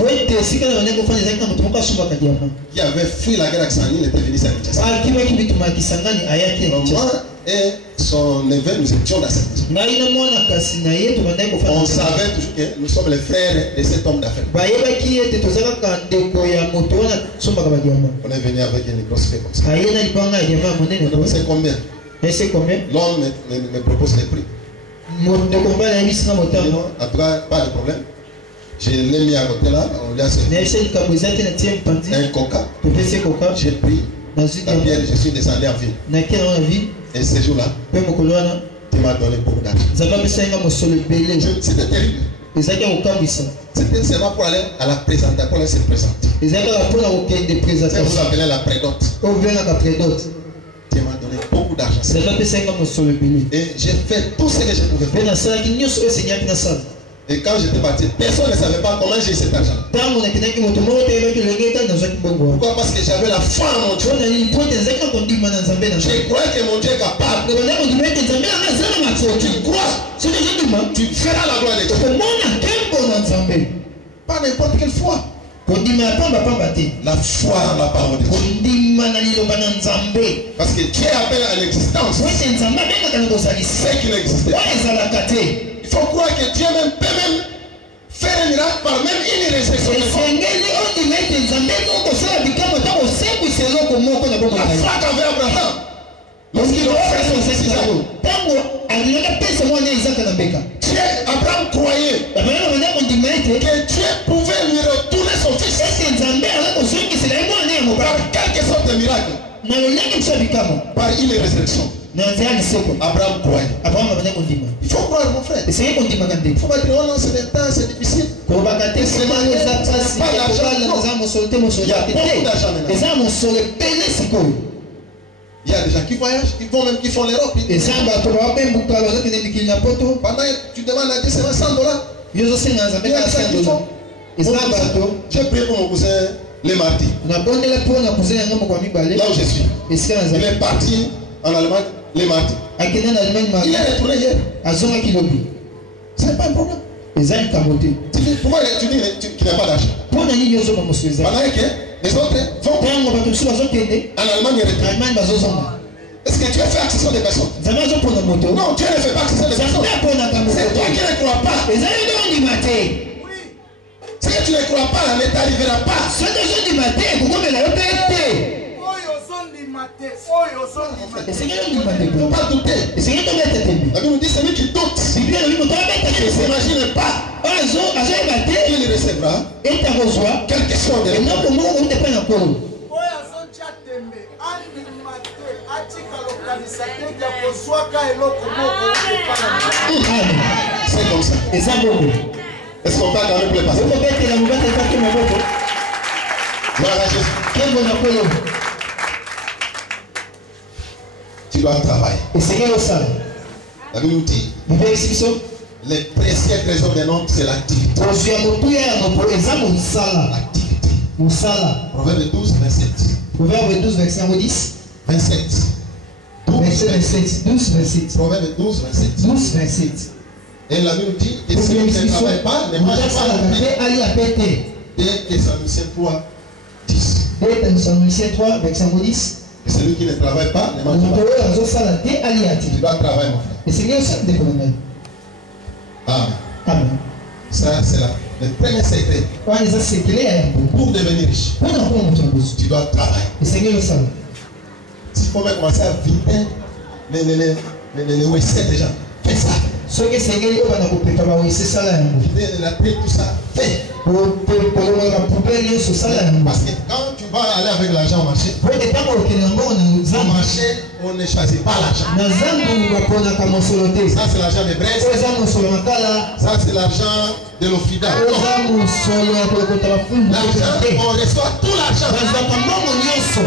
Qui avait fui la guerre avec Sani, il était venu à Kinshasa. Moi et son neveu, nous étions dans cette maison. On savait toujours que nous sommes les frères de cet homme d'affaires. On est venu avec une grosse fée comme ça. C'est combien? L'homme me propose les prix. En tout cas, pas de problème. Je l'ai mis à côté là, on lui a servi un coca. J'ai pris la bière, je suis descendu en ville. Et ce jour-là, tu m'as donné beaucoup d'argent. C'était terrible. C'était seulement pour aller à la présentation, pour aller se présenter. Vous appelez la prédote. Tu m'as donné beaucoup d'argent. Et j'ai fait tout ce que je pouvais faire. Et quand j'étais parti, personne ne savait pas comment j'ai eu cet argent. Pourquoi? Parce que j'avais la foi en mon Dieu. Je croyais que mon Dieu est capable. Tu crois, tu feras la gloire de Dieu. Pas n'importe quelle foi. La foi en la parole de Dieu. Parce que Dieu appelle à l'existence ce qui n'existe pas. Il faut croire que Dieu même peut même faire un miracle par même une résurrection. La foi qu'avait Abraham lorsqu'il offrait son fils Isaac. Abraham croyait que Dieu pouvait lui retourner son fils par quelque sorte de miracle, par une résurrection. Abraham croyait. Il faut croire, mon frère. Il faut pas dire oh non, c'est le temps, c'est difficile. Il y a beaucoup d'argent maintenant. Il y a des gens qui voyagent, qui font l'Europe. Pendant que tu demandes à Dieu, c'est $100. Il y a des gens qui font. J'ai prié pour mon cousin les mardis. Là où je suis. Il est parti en Allemagne les mardis. Il est retourné hier. C'est pas un problème. C'est Pourquoi tu dis qu'il n'y a pas d'argent? Pour nani yozo ba mosueza. Pendant que les autres vont Tango ba tumsu bazo kende. en Allemagne et En retournent. Allemagne bazo zonga. Est-ce que tu as fait accession des personnes? Zama zo pona moto. Non, Dieu ne fait pas accession des personnes. Zama pona ka moto. C'est toi qui ne crois pas. Ezali ndo ndi mate. Si tu ne crois pas, ne t'arrivera pas. Soto zo ndi mate kukomela yo pete. Essayez de Il ne faut pas douter. Essayez de mettre tembe. La Bible nous dit celui qui doute, Biblia ndo mto abeta il ne kese. s'imagine pas Azo mate qu'il recevra eta kozwa. quelque chose de Eno ko mo ko ndepa na ko. C'est comme ça. Eza bongo. Est-ce qu'on parle quand même pour les Soko pasteurs? bete la mobata pa ke maboko. Gloire à Jésus. Kembo na kolo. Tu dois travailler. Essayez au sala. La Bible nous dit Biblia isibiso. les précieux trésors des noms, c'est l'activité. Kozwa motuya ya mopo eza mosala. L'activité. Mosala. Proverbe 12, 27. Proverbe 12 verset 10. 27. 12, Verset 27. 12 verset. Proverbe 12, 27. 12 verset. Et la Bible nous dit, et si tu ne travailles pas, ne mange pas non plus. Ali apete. Dès Thessaloniciens 3, 10. Thessaloniciens 3 verset 10. Et celui qui ne travaille pas, ne mange Moto pas. oyo azosala te ali ati. Tu dois travailler, mon frère. Esengeli osala ndeko na ngai. Amen. Amen. Ça, c'est le premier secret. Wana eza sekele ya yango. Pour devenir riche, Mpona mpona moto ya boso. tu dois travailler. Esengeli osala. S'il faut même commencer à vider les WC des gens, fais ça. Soki esengeli oyo bana kopepa bawese sala yango. Vider la paix, tout ça, fais. Kolongolaka poubele nyonso sala yango. Parce que quand tu vas aller avec l'argent au marché, Po ete ntango okende na mbongo na au zandu. marché, on ne choisit pas l'argent. Na zandu baponaka mosolo te. Ça, c'est l'argent de Brest. Oyo eza mosolo makala. Ça, c'est l'argent de l'Ofida. Oyo Non. eza mosolo ya kolokota bafundu L'argent, te. on reçoit tout l'argent. bazwaka mbongo nyonso.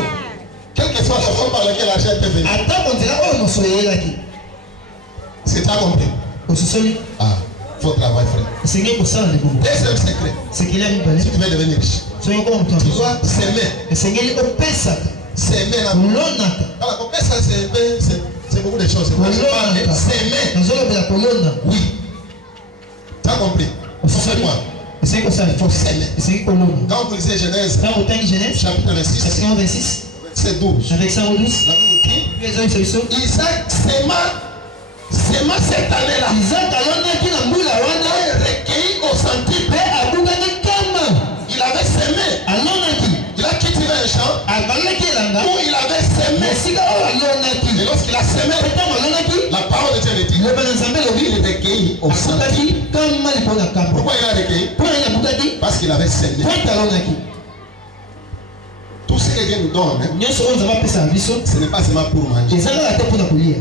Quelle que soit la forme par laquelle l'argent est venu. Atako nzela oyo mosolo eyelaki. C'est ça compris. Ososoli Ah, faut travailler, frère. esengeli kosala ndeko. Deuxième secret. sekeli ya mibale. Si tu veux devenir riche, Soki okoma moto ya tu boso. dois s'aimer. Esengeli opesaka. S'aimer là. Kolonaka. Alors, comme ça, c'est beaucoup de choses. C'est pas Kolonaka. s'aimer. Nazolobela kolona. Oui. Tu as compris? Ososoli Moi, esengeli kosala. il faut s'aimer. Esengeli kolona. Quand vous lisez Genèse, Ntango otangi Genèse chapitre 26, chapitre 26 c'est 12. avec 112. La Bible dit, Puis ezalisa biso. Isaac s'aima cette année-là. Isaac alonaki na mbula wana Et recueilli au centime. mpe abukaki kama. Il avait semé. Alonaki Il a cultivé un champ abalaki elanga où il avait semé. esika oyo alonaki. Et lorsqu'il a semé, Mpe ntango alonaki la parole de Dieu le dit. liloba na Nzambe elobi Il recueilli au centime. abukaki kama likolo na kama. Pourquoi il a recueilli? Mpo nani abukaki? Parce qu'il avait semé. Mpo ete alonaki. Tout ce que Dieu nous donne, hein, Nyonso oyo Nzambe apesaka biso ce n'est pas seulement pour manger. ezalaka te mpona kolia.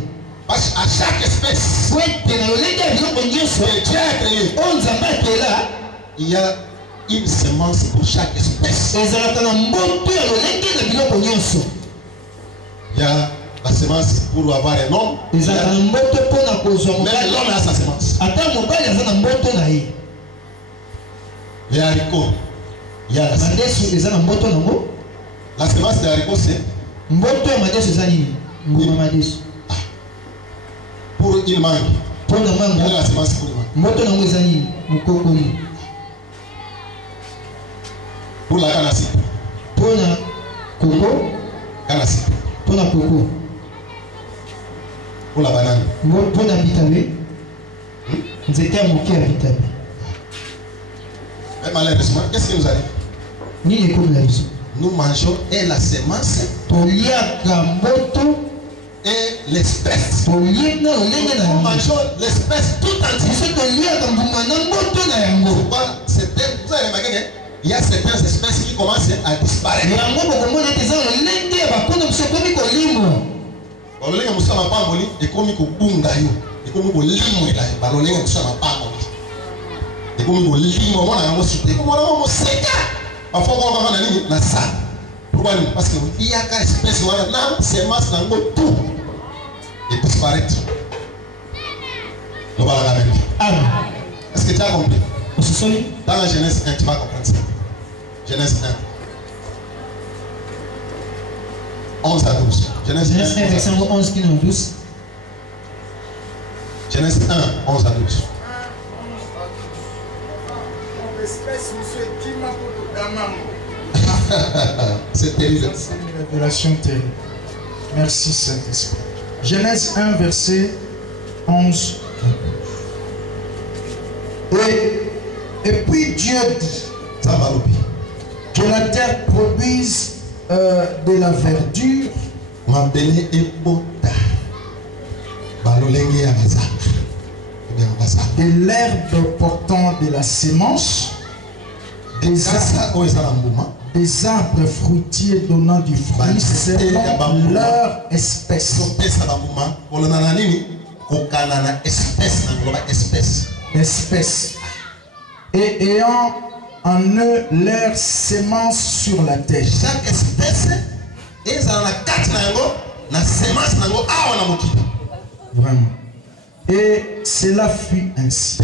Parce qu'à chaque espèce Po ete na lolenge ya biloko nyonso que Dieu a créé, oyo Nzambe akela il y a une semence pour chaque espèce. ezalaka na mboto ya lolenge na biloko nyonso. Il y a la semence pour avoir un homme. ezalaka na mboto mpona kozwa Même mobali. l'homme a sa semence. Ata mobali aza na mboto na ye. Il y a haricot. Il y a la semence. Madesu eza na mboto nango. La semence de haricot, c'est Mboto ya madesu eza nini? Ngoma madesu. pour il mangue. Mpona Il y a mango la semence pour il mangue. mboto nango eza nini? Mokokoli. Pour la canne à sucre. Mpona koko, Canne à sucre. mpona koko. Pour la banane. Mpona bitabe. Nzete ya moke ya bitabe. Mais malheureusement, qu'est-ce qui nous arrive? Nini ekomi na biso? Nous mangeons et la semence Toliaka mboto, et l'espèce. tolie na lolenge na Nous yango. mangeons l'espèce tout entière. Biso toliaka mbuma na mboto na yango. Pourquoi vous avez remarqué qu'il y a certaines espèces qui commencent à disparaître. Yango bokomona ete eza lolenge ya bakunda biso ekomi kolimwa. Balolenge mosusu ya mapamboli ekomi kobunga yo, ekomi kolimwela yo. Balolenge mosusu ya mapamboli ekomi kolimwa, omona yango sute, ekomona yango moseka bafoko kaka na nini na sa. Pourquoi nini? Parce que oyaka espèce wana na semence nango tout et disparaître. Lobalaka même. Amen. Est-ce que tu as compris? Ososoli Dans la Genèse 1, tu vas comprendre ça. Genèse 1. 11 à 12. Genèse 1, Genèse 1 verset 11 kino 12. Genèse 1, 11 à 12. C'est terrible. C'est une révélation terrible. Merci Saint-Esprit. Genèse 1, verset 11. Et puis Dieu dit que la terre produise de la verdure, de l'herbe portant de la sémence, des arbres fruitiers donnant du fruit selon leur espèce. Espèce. Et ayant en eux leur sémence sur la terre. Chaque espèce est dans la sémence. Vraiment. Et cela fut ainsi.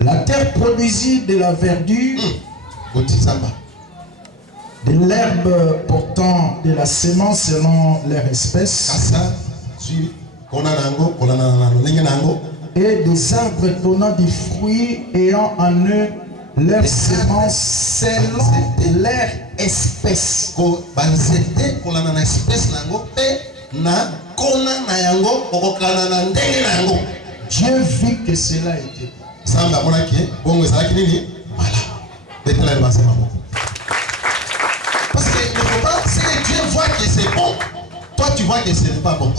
La terre produisit de la verdure, de l'herbe portant de la sémence selon leur espèce, et des arbres donnant du fruit ayant en eux leur sémence selon leur espèce. Dieu vit que cela était bon. Parce que ne faut pas, c'est que Dieu voit que c'est bon. Toi tu vois que ce n'est pas bon.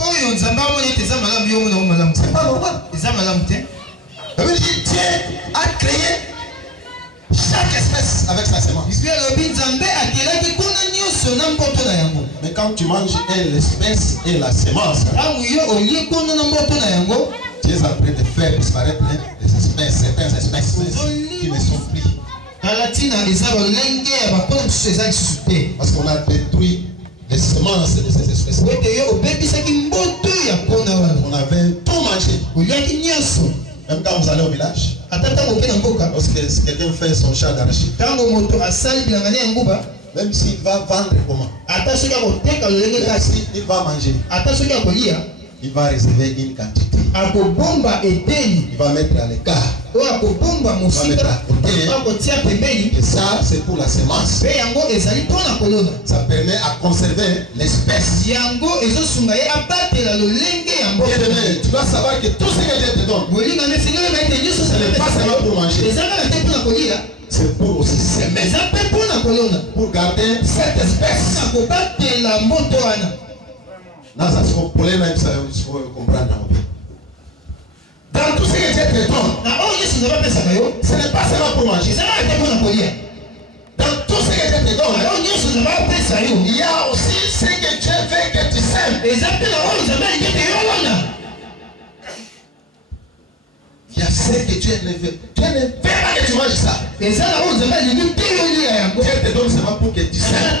C'est pas normal. Dieu a créé chaque espèce avec sa sémence. Mais quand tu manges l'espèce et la sémence, tu es en train de faire disparaître les espèces, certaines espèces qui ne sont plus. Parce qu'on a détruit les semences de ces espèces. On avait tout mangé. Même quand vous allez au village, lorsque quelqu'un fait son champ d'arachide, même s'il va vendre comment, il va manger, il va réserver une quantité. Il va mettre à l'écart. Il va mettre à côté. Et ça, c'est pour la semence. Ça permet à conserver l'espèce. Tu dois savoir que tout ce que Dieu te donne, ce n'est pas seulement pour manger. C'est pour aussi s'aimer. Pour garder cette espèce. Dans tout ce que Dieu te donne, ce n'est pas seulement pour manger. Dans tout ce que Dieu te donne, il y a aussi ce que Dieu veut que tu sèmes. Il y a ce que Dieu ne veut. Dieu ne veut pas que tu manges ça. Dieu te donne seulement pour que tu sèmes.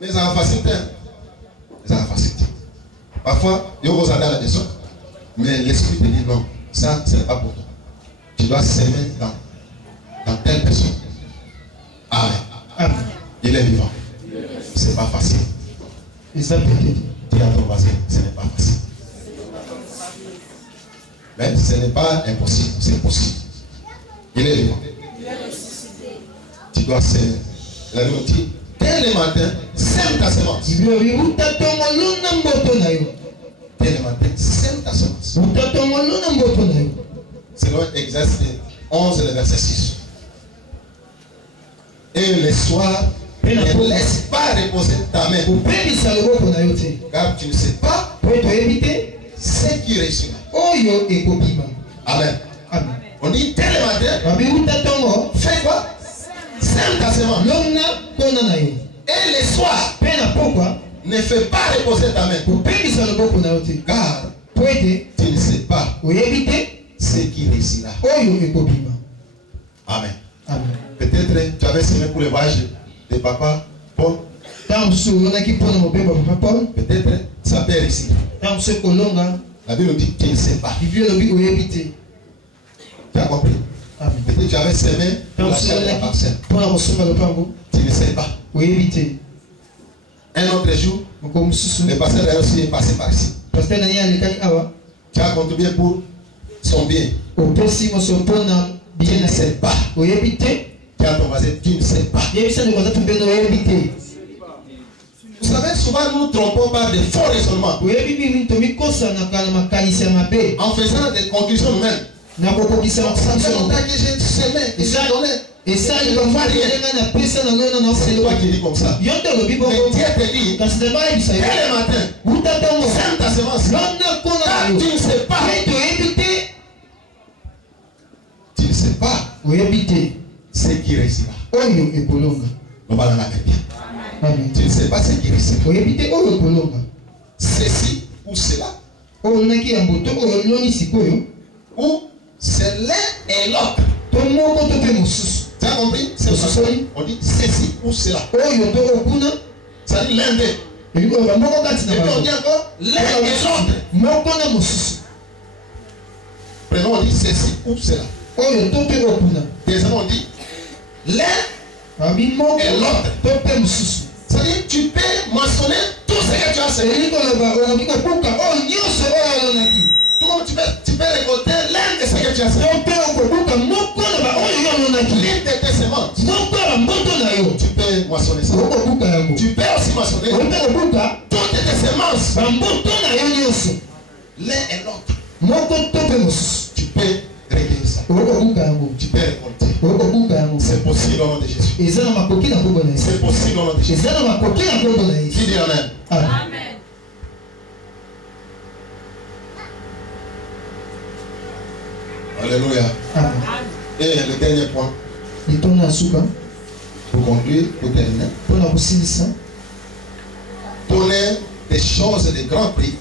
Mais ça va faciliter. Ça va faciliter. Parfois, il y a des gens à la maison. Mais l'esprit te dit non, ça ce n'est pas pour toi. Tu dois s'aimer dans telle personne. Amen. Amen. Il est vivant. Ce n'est pas facile. Dis à ton voisin, ce n'est pas facile. Mais ce n'est pas impossible, c'est possible. Il est vivant. Tu dois s'aimer. La Bible dit, dès le matin, sème ta semence. Dès le matin, sème ta semence. Selon Exode 11, le verset 6. Et le soir, ne laisse pas reposer ta main. Car tu ne sais pas ce qui réussira. Amen. On dit dès le matin, fais quoi? Sème ta semence. Et le soir, ne fais pas reposer ta main. Car tu ne sais pas ce qui réussira. Amen. Peut-être tu avais semé pour le voyage de papa Paul. Peut-être ça peut réussir. La Bible dit tu ne sais pas. Tu as compris? Peut-être tu avais semé pour la chair de la parcelle. Tu ne sais pas. Un autre jour, le pasteur aussi est passé par ici. Tu as contribué pour son bien. Tu ne sais pas. Qui a ton voisin, tu ne sais pas. Vous savez, souvent nous nous trompons par des faux raisonnements. En faisant des conclusions nous-mêmes. Ça fait longtemps que j'ai semé et j'ai donné. Et ça, il ne va rien. C'est toi qui dis comme ça. Mais Dieu te dit, dès le matin, sème ta semence. Car tu ne sais pas. Tu ne sais pas ce qui réussira. Tu ne sais pas ce qui réussira. Ceci ou cela. Ou c'est l'un et l'autre. Tu as compris? C'est ça. On dit ceci ou cela. Ça dit l'un d'eux. Et puis on dit encore l'un et l'autre. Prenons, on dit ceci ou cela. Deuxièmement, on dit l'un et l'autre. C'est-à-dire tu peux mentionner tout ce que tu as semé. Tu peux récolter l'un de ce que tu as semé. L'une de tes semences. Tu peux moissonner ça. Tu peux aussi moissonner toutes tes semences. L'un et l'autre. Tu peux recueillir ça. Tu peux récolter. C'est possible au nom de Jésus. C'est possible au nom de Jésus. Qui dit amen? Amen. Alléluia. Amen. Et le dernier point. Pour conclure, pour terminer. Donner des choses de grand prix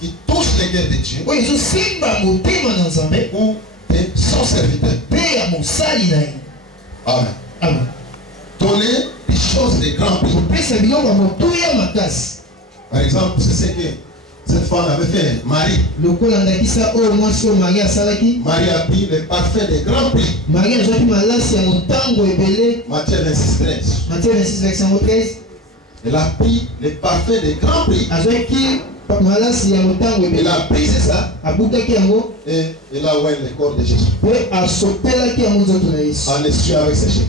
qui touchent les cœurs de Dieu ou de son serviteur. Amen. Amen. Donner des choses de grand prix. Par exemple, c'est ce que cette femme avait fait. Marie. Marie a pris le parfum de grand prix. Matthieu 26:13. Elle a pris le parfum de grand prix. Elle a pris ça. Et elle a ouvert le corps de Jésus. En essuie avec ses cheveux.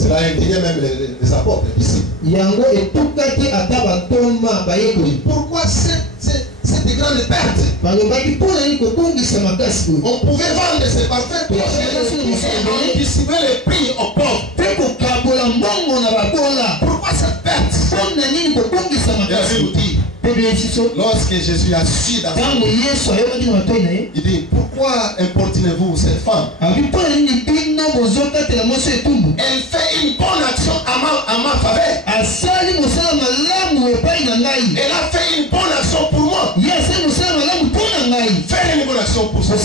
Cela indignait même les apôtres ici. Pourquoi cette grande perte? On pouvait vendre ces parfums pour distribuer les prix aux pauvres. Pourquoi cette perte? Lorsque Jésus a su dans sa vie, il dit, pourquoi importunez-vous cette femme? Elle fait une bonne action à ma faveur. Elle a fait une bonne action pour moi. Fais une bonne action pour ça.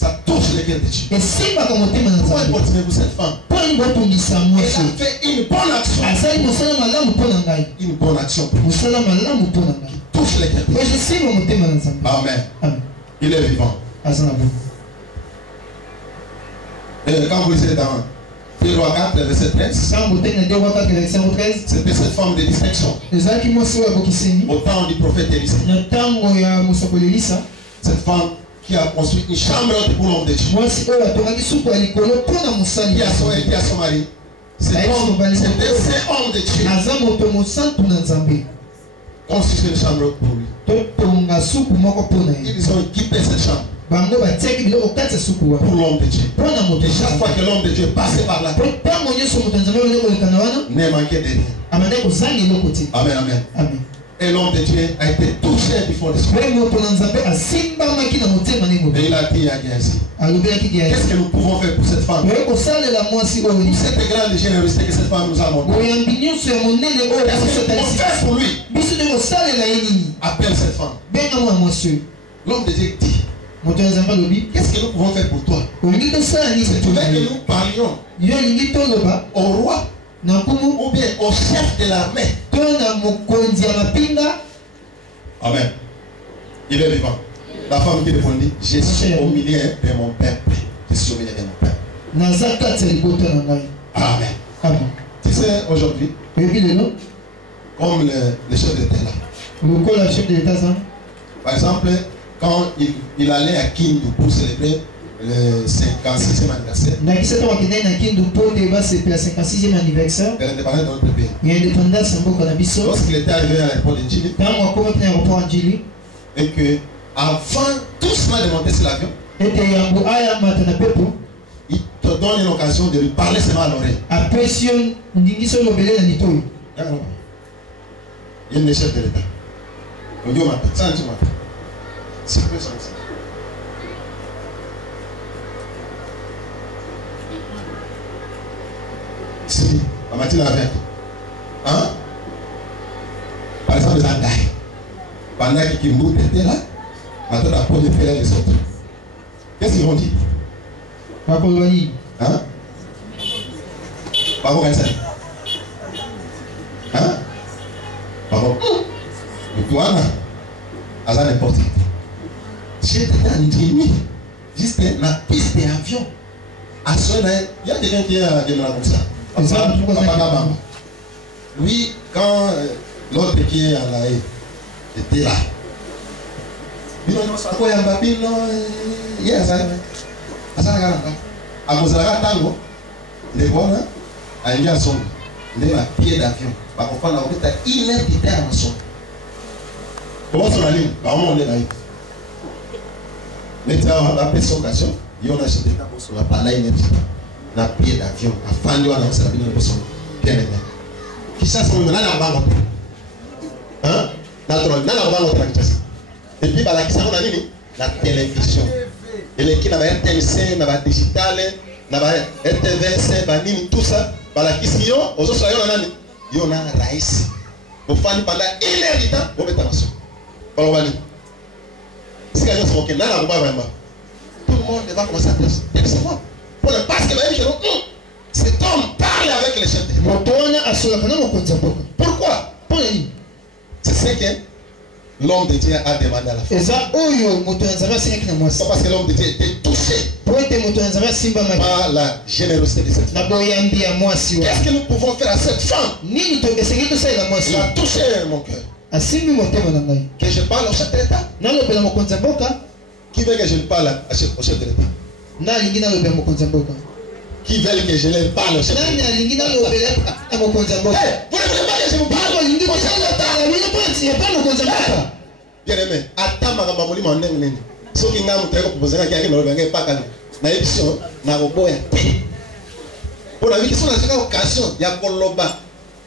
Ça touche les cœurs de Dieu. Pourquoi importunez-vous cette femme? Elle a fait une bonne action. Une bonne action pour vous. Touche les cœurs de Dieu. Amen. Il est vivant. Et quand vous lisez dans 2 Rois 4, verset 13, c'était cette femme de distinction. Au temps du prophète Élisée. Cette femme qui a construit une chambre pour l'homme de Dieu. Qui a son mari. C'est un homme de Dieu. Construit une chambre pour lui. Ils ont équipé cette chambre pour l'homme de Dieu. Et chaque fois que l'homme de Dieu passait par là, ne manquait de rien. Amen, amen. Et l'homme de Dieu a été touché before the Spirit. Et il a dit à Géasi, qu'est-ce que nous pouvons faire pour cette femme? Pour cette grande générosité que cette femme nous a montrée. Qu'est-ce que nous pouvons faire pour lui? Appelle cette femme. L'homme de Dieu dit, qu'est-ce que nous pouvons faire pour toi? Tu veux que nous parlions au roi ou bien au chef de l'armée? Amen. Il est vivant. La femme qui répondit, je suis au milieu de mon peuple. Je suis au milieu de mon peuple. Amen. Tu sais, aujourd'hui, comme les choses étaient là, Par exemple, quand il allait à Kindu pour célébrer le 56e anniversaire de l'indépendance de notre pays. Lorsqu'il était arrivé à l'aéroport de Djili, et que avant tout cela de monter sur l'avion, il te donne une occasion de lui parler seulement à l'oreille. Il y a une chef de l'État. On dit au matin, ça, c'est matin. C'est plus ça. Si, la matinée avec. Hein? Par exemple, les Andaï. Pendant qu'ils mouillent était là, maintenant la peau de faire les autres. Qu'est-ce qu'ils vont dire? Hein? Pas vous ça. Hein? Pas vous. Et puis voilà. À ça n'importe quoi. J'étais dans une nuit. Juste la piste d'avion. À ce moment-là, il y a quelqu'un qui est là comme ça. Oui, quand l'autre qui est à la haie était là. Il a pied d'avion. Il est à son. Comment sont la ligne? On est là. Mais tu as appelé son occasion. Il y a acheté sur la palaille. Na pied d'avion, à fin de l'année, ça a bien besoin. Bien aimé. Qui ça, c'est mon âme à hein? Et puis, la question, la télévision. Et les qui n'avaient RTNC, n'avaient digital, n'avaient RTVC, tout ça. La question, aux autres, il y en a raïs. Vous faites pendant 1 heure de temps, vous mettez en son. Si quelqu'un se moque, tout le monde va commencer à percevoir. Parce que cet homme parle avec les chefs de pourquoi? C'est ce que l'homme de Dieu a demandé à la femme. Pas parce que l'homme de Dieu était touché par la générosité de cette femme. Qu'est-ce que nous pouvons faire à cette femme? Il a touché mon cœur. Que je parle au chef de l'État? Qui veut que je parle au chef de l'État? Qui veulent que je leur parle au chef de l'État? Vous ne voulez pas que je vous parle? Bien aimé, attends ma gamamoli mon nez. Ce qui n'a pas proposé à quelqu'un ne pas calme. Na émission, na roboya. Pour la vie qui sont dans cette occasion, il y a pour l'oba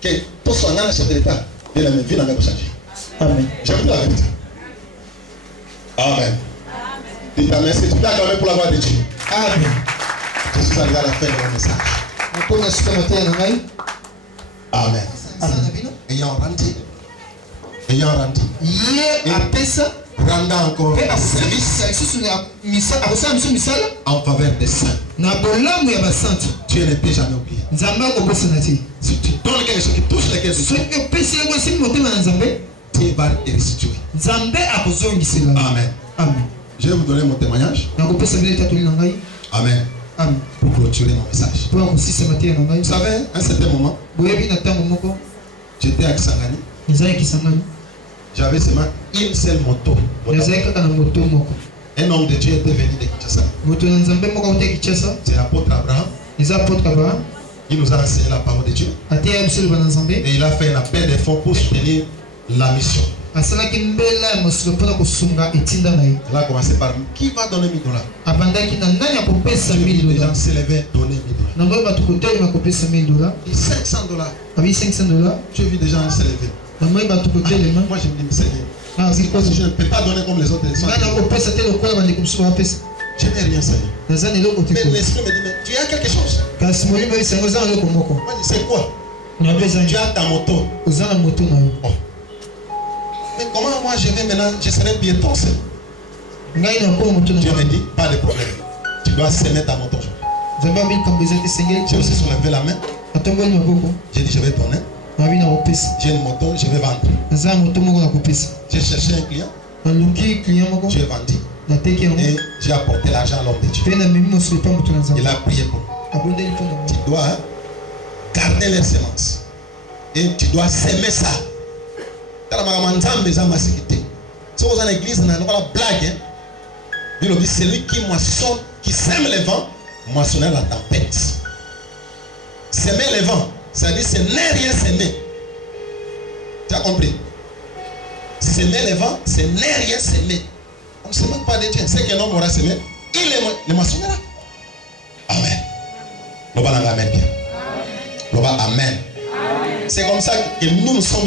que tout soit dans le chef de l'État. Bien aimé, vie n'a pas changé. Amen. Je vous la vérité. Amen. Dites Amen. C'est tout acclamé pour la voix de Dieu. Amen. Je suis arrivé à la fin de mon message. Amen. Ayant rendu. Rendant encore service en faveur des saints. Dieu ne peut jamais oublier. Si tu donnes quelque chose qui touche les cœurs, Dieu va te restituer. Amen. Je vais vous donner mon témoignage. Amen. Pour clôturer mon message. Vous savez, à un certain moment, j'étais à Kisangani. J'avais seulement une seule moto. Un homme de Dieu était venu de Kinshasa. C'est l'apôtre Abraham. Il nous a enseigné la parole de Dieu. Et il a fait un appel de fonds pour soutenir la mission. Il a commencé par qui va donner $1000? Les gens se levaient, donner $1000. Et $500. Je vis des gens se lever. Moi je me dis, Seigneur, je ne peux pas donner comme les autres. Je n'ai rien, Seigneur. Mais l'esprit me dit, mais tu as quelque chose. Moi je dis, c'est quoi? Tu as ta moto. Oh. Mais comment moi je vais maintenant, je serai piéton? Dieu me dit, pas de problème. Tu dois semer ta moto. J'ai aussi soulevé la main. J'ai dit, je vais donner. J'ai une moto, je vais vendre. J'ai cherché un client. J'ai vendu. Et j'ai apporté l'argent à l'homme de Dieu. Il a prié pour moi. Tu dois garder les semences. Et tu dois s'aimer ça. Si vous êtes en église, vous avez une blague. Celui qui moissonne, qui sème les vents, moissonnera la tempête. S'aimer les vents, c'est-à-dire c'est n'est rien s'aimer. Tu as compris? S'aimer les vents, c'est n'est rien s'aimer. On ne sait même pas de Dieu. C'est qu'un homme aura s'aimé, il le moissonnera. Amen. Loba amen bien. Loba amen. C'est comme ça que nous sommes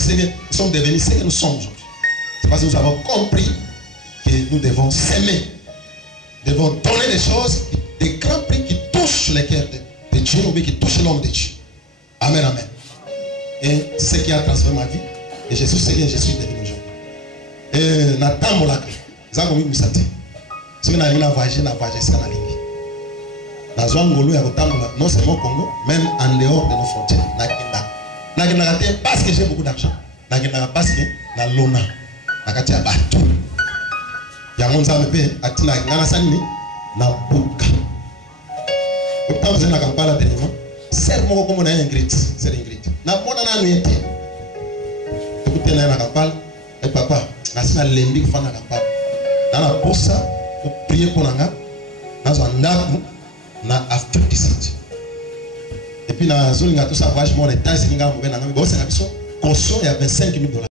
devenus ce que nous sommes aujourd'hui. C'est parce que nous avons compris que nous devons s'aimer. Nous devons donner des choses, des grands prix qui touchent les cœurs de Dieu ou qui touchent l'homme de Dieu. Amen, amen. Et c'est ce qui a transformé ma vie. Et Jésus, c'est bien, je suis devenu aujourd'hui. Et Nathan Molaka, Zango Misate. Si vous avez voyagé, vous avez voyagé, c'est dans l'Ingi. Dans Zouangolo, non seulement au Congo, même en dehors de nos frontières. Nakina parce que j'ai beaucoup d'argent. Nakina parce que na lona. Nakatia bateau. Yamonza mepe atina ngana sanni na buka. Quand vous êtes dans la campagne dernièrement, c'est moi comme on a Ingrid, c'est Ingrid. Na mona na nuete. Écoutez na la campagne, et papa, na sina lembi fana campagne. Na la posa, pour prier pour nanga. Na zandaku na Afrique du Sud. Et puis dans la zone où tout ça voyage, mon état, c'est qu'il y a un peu de caution, il y a $25,000.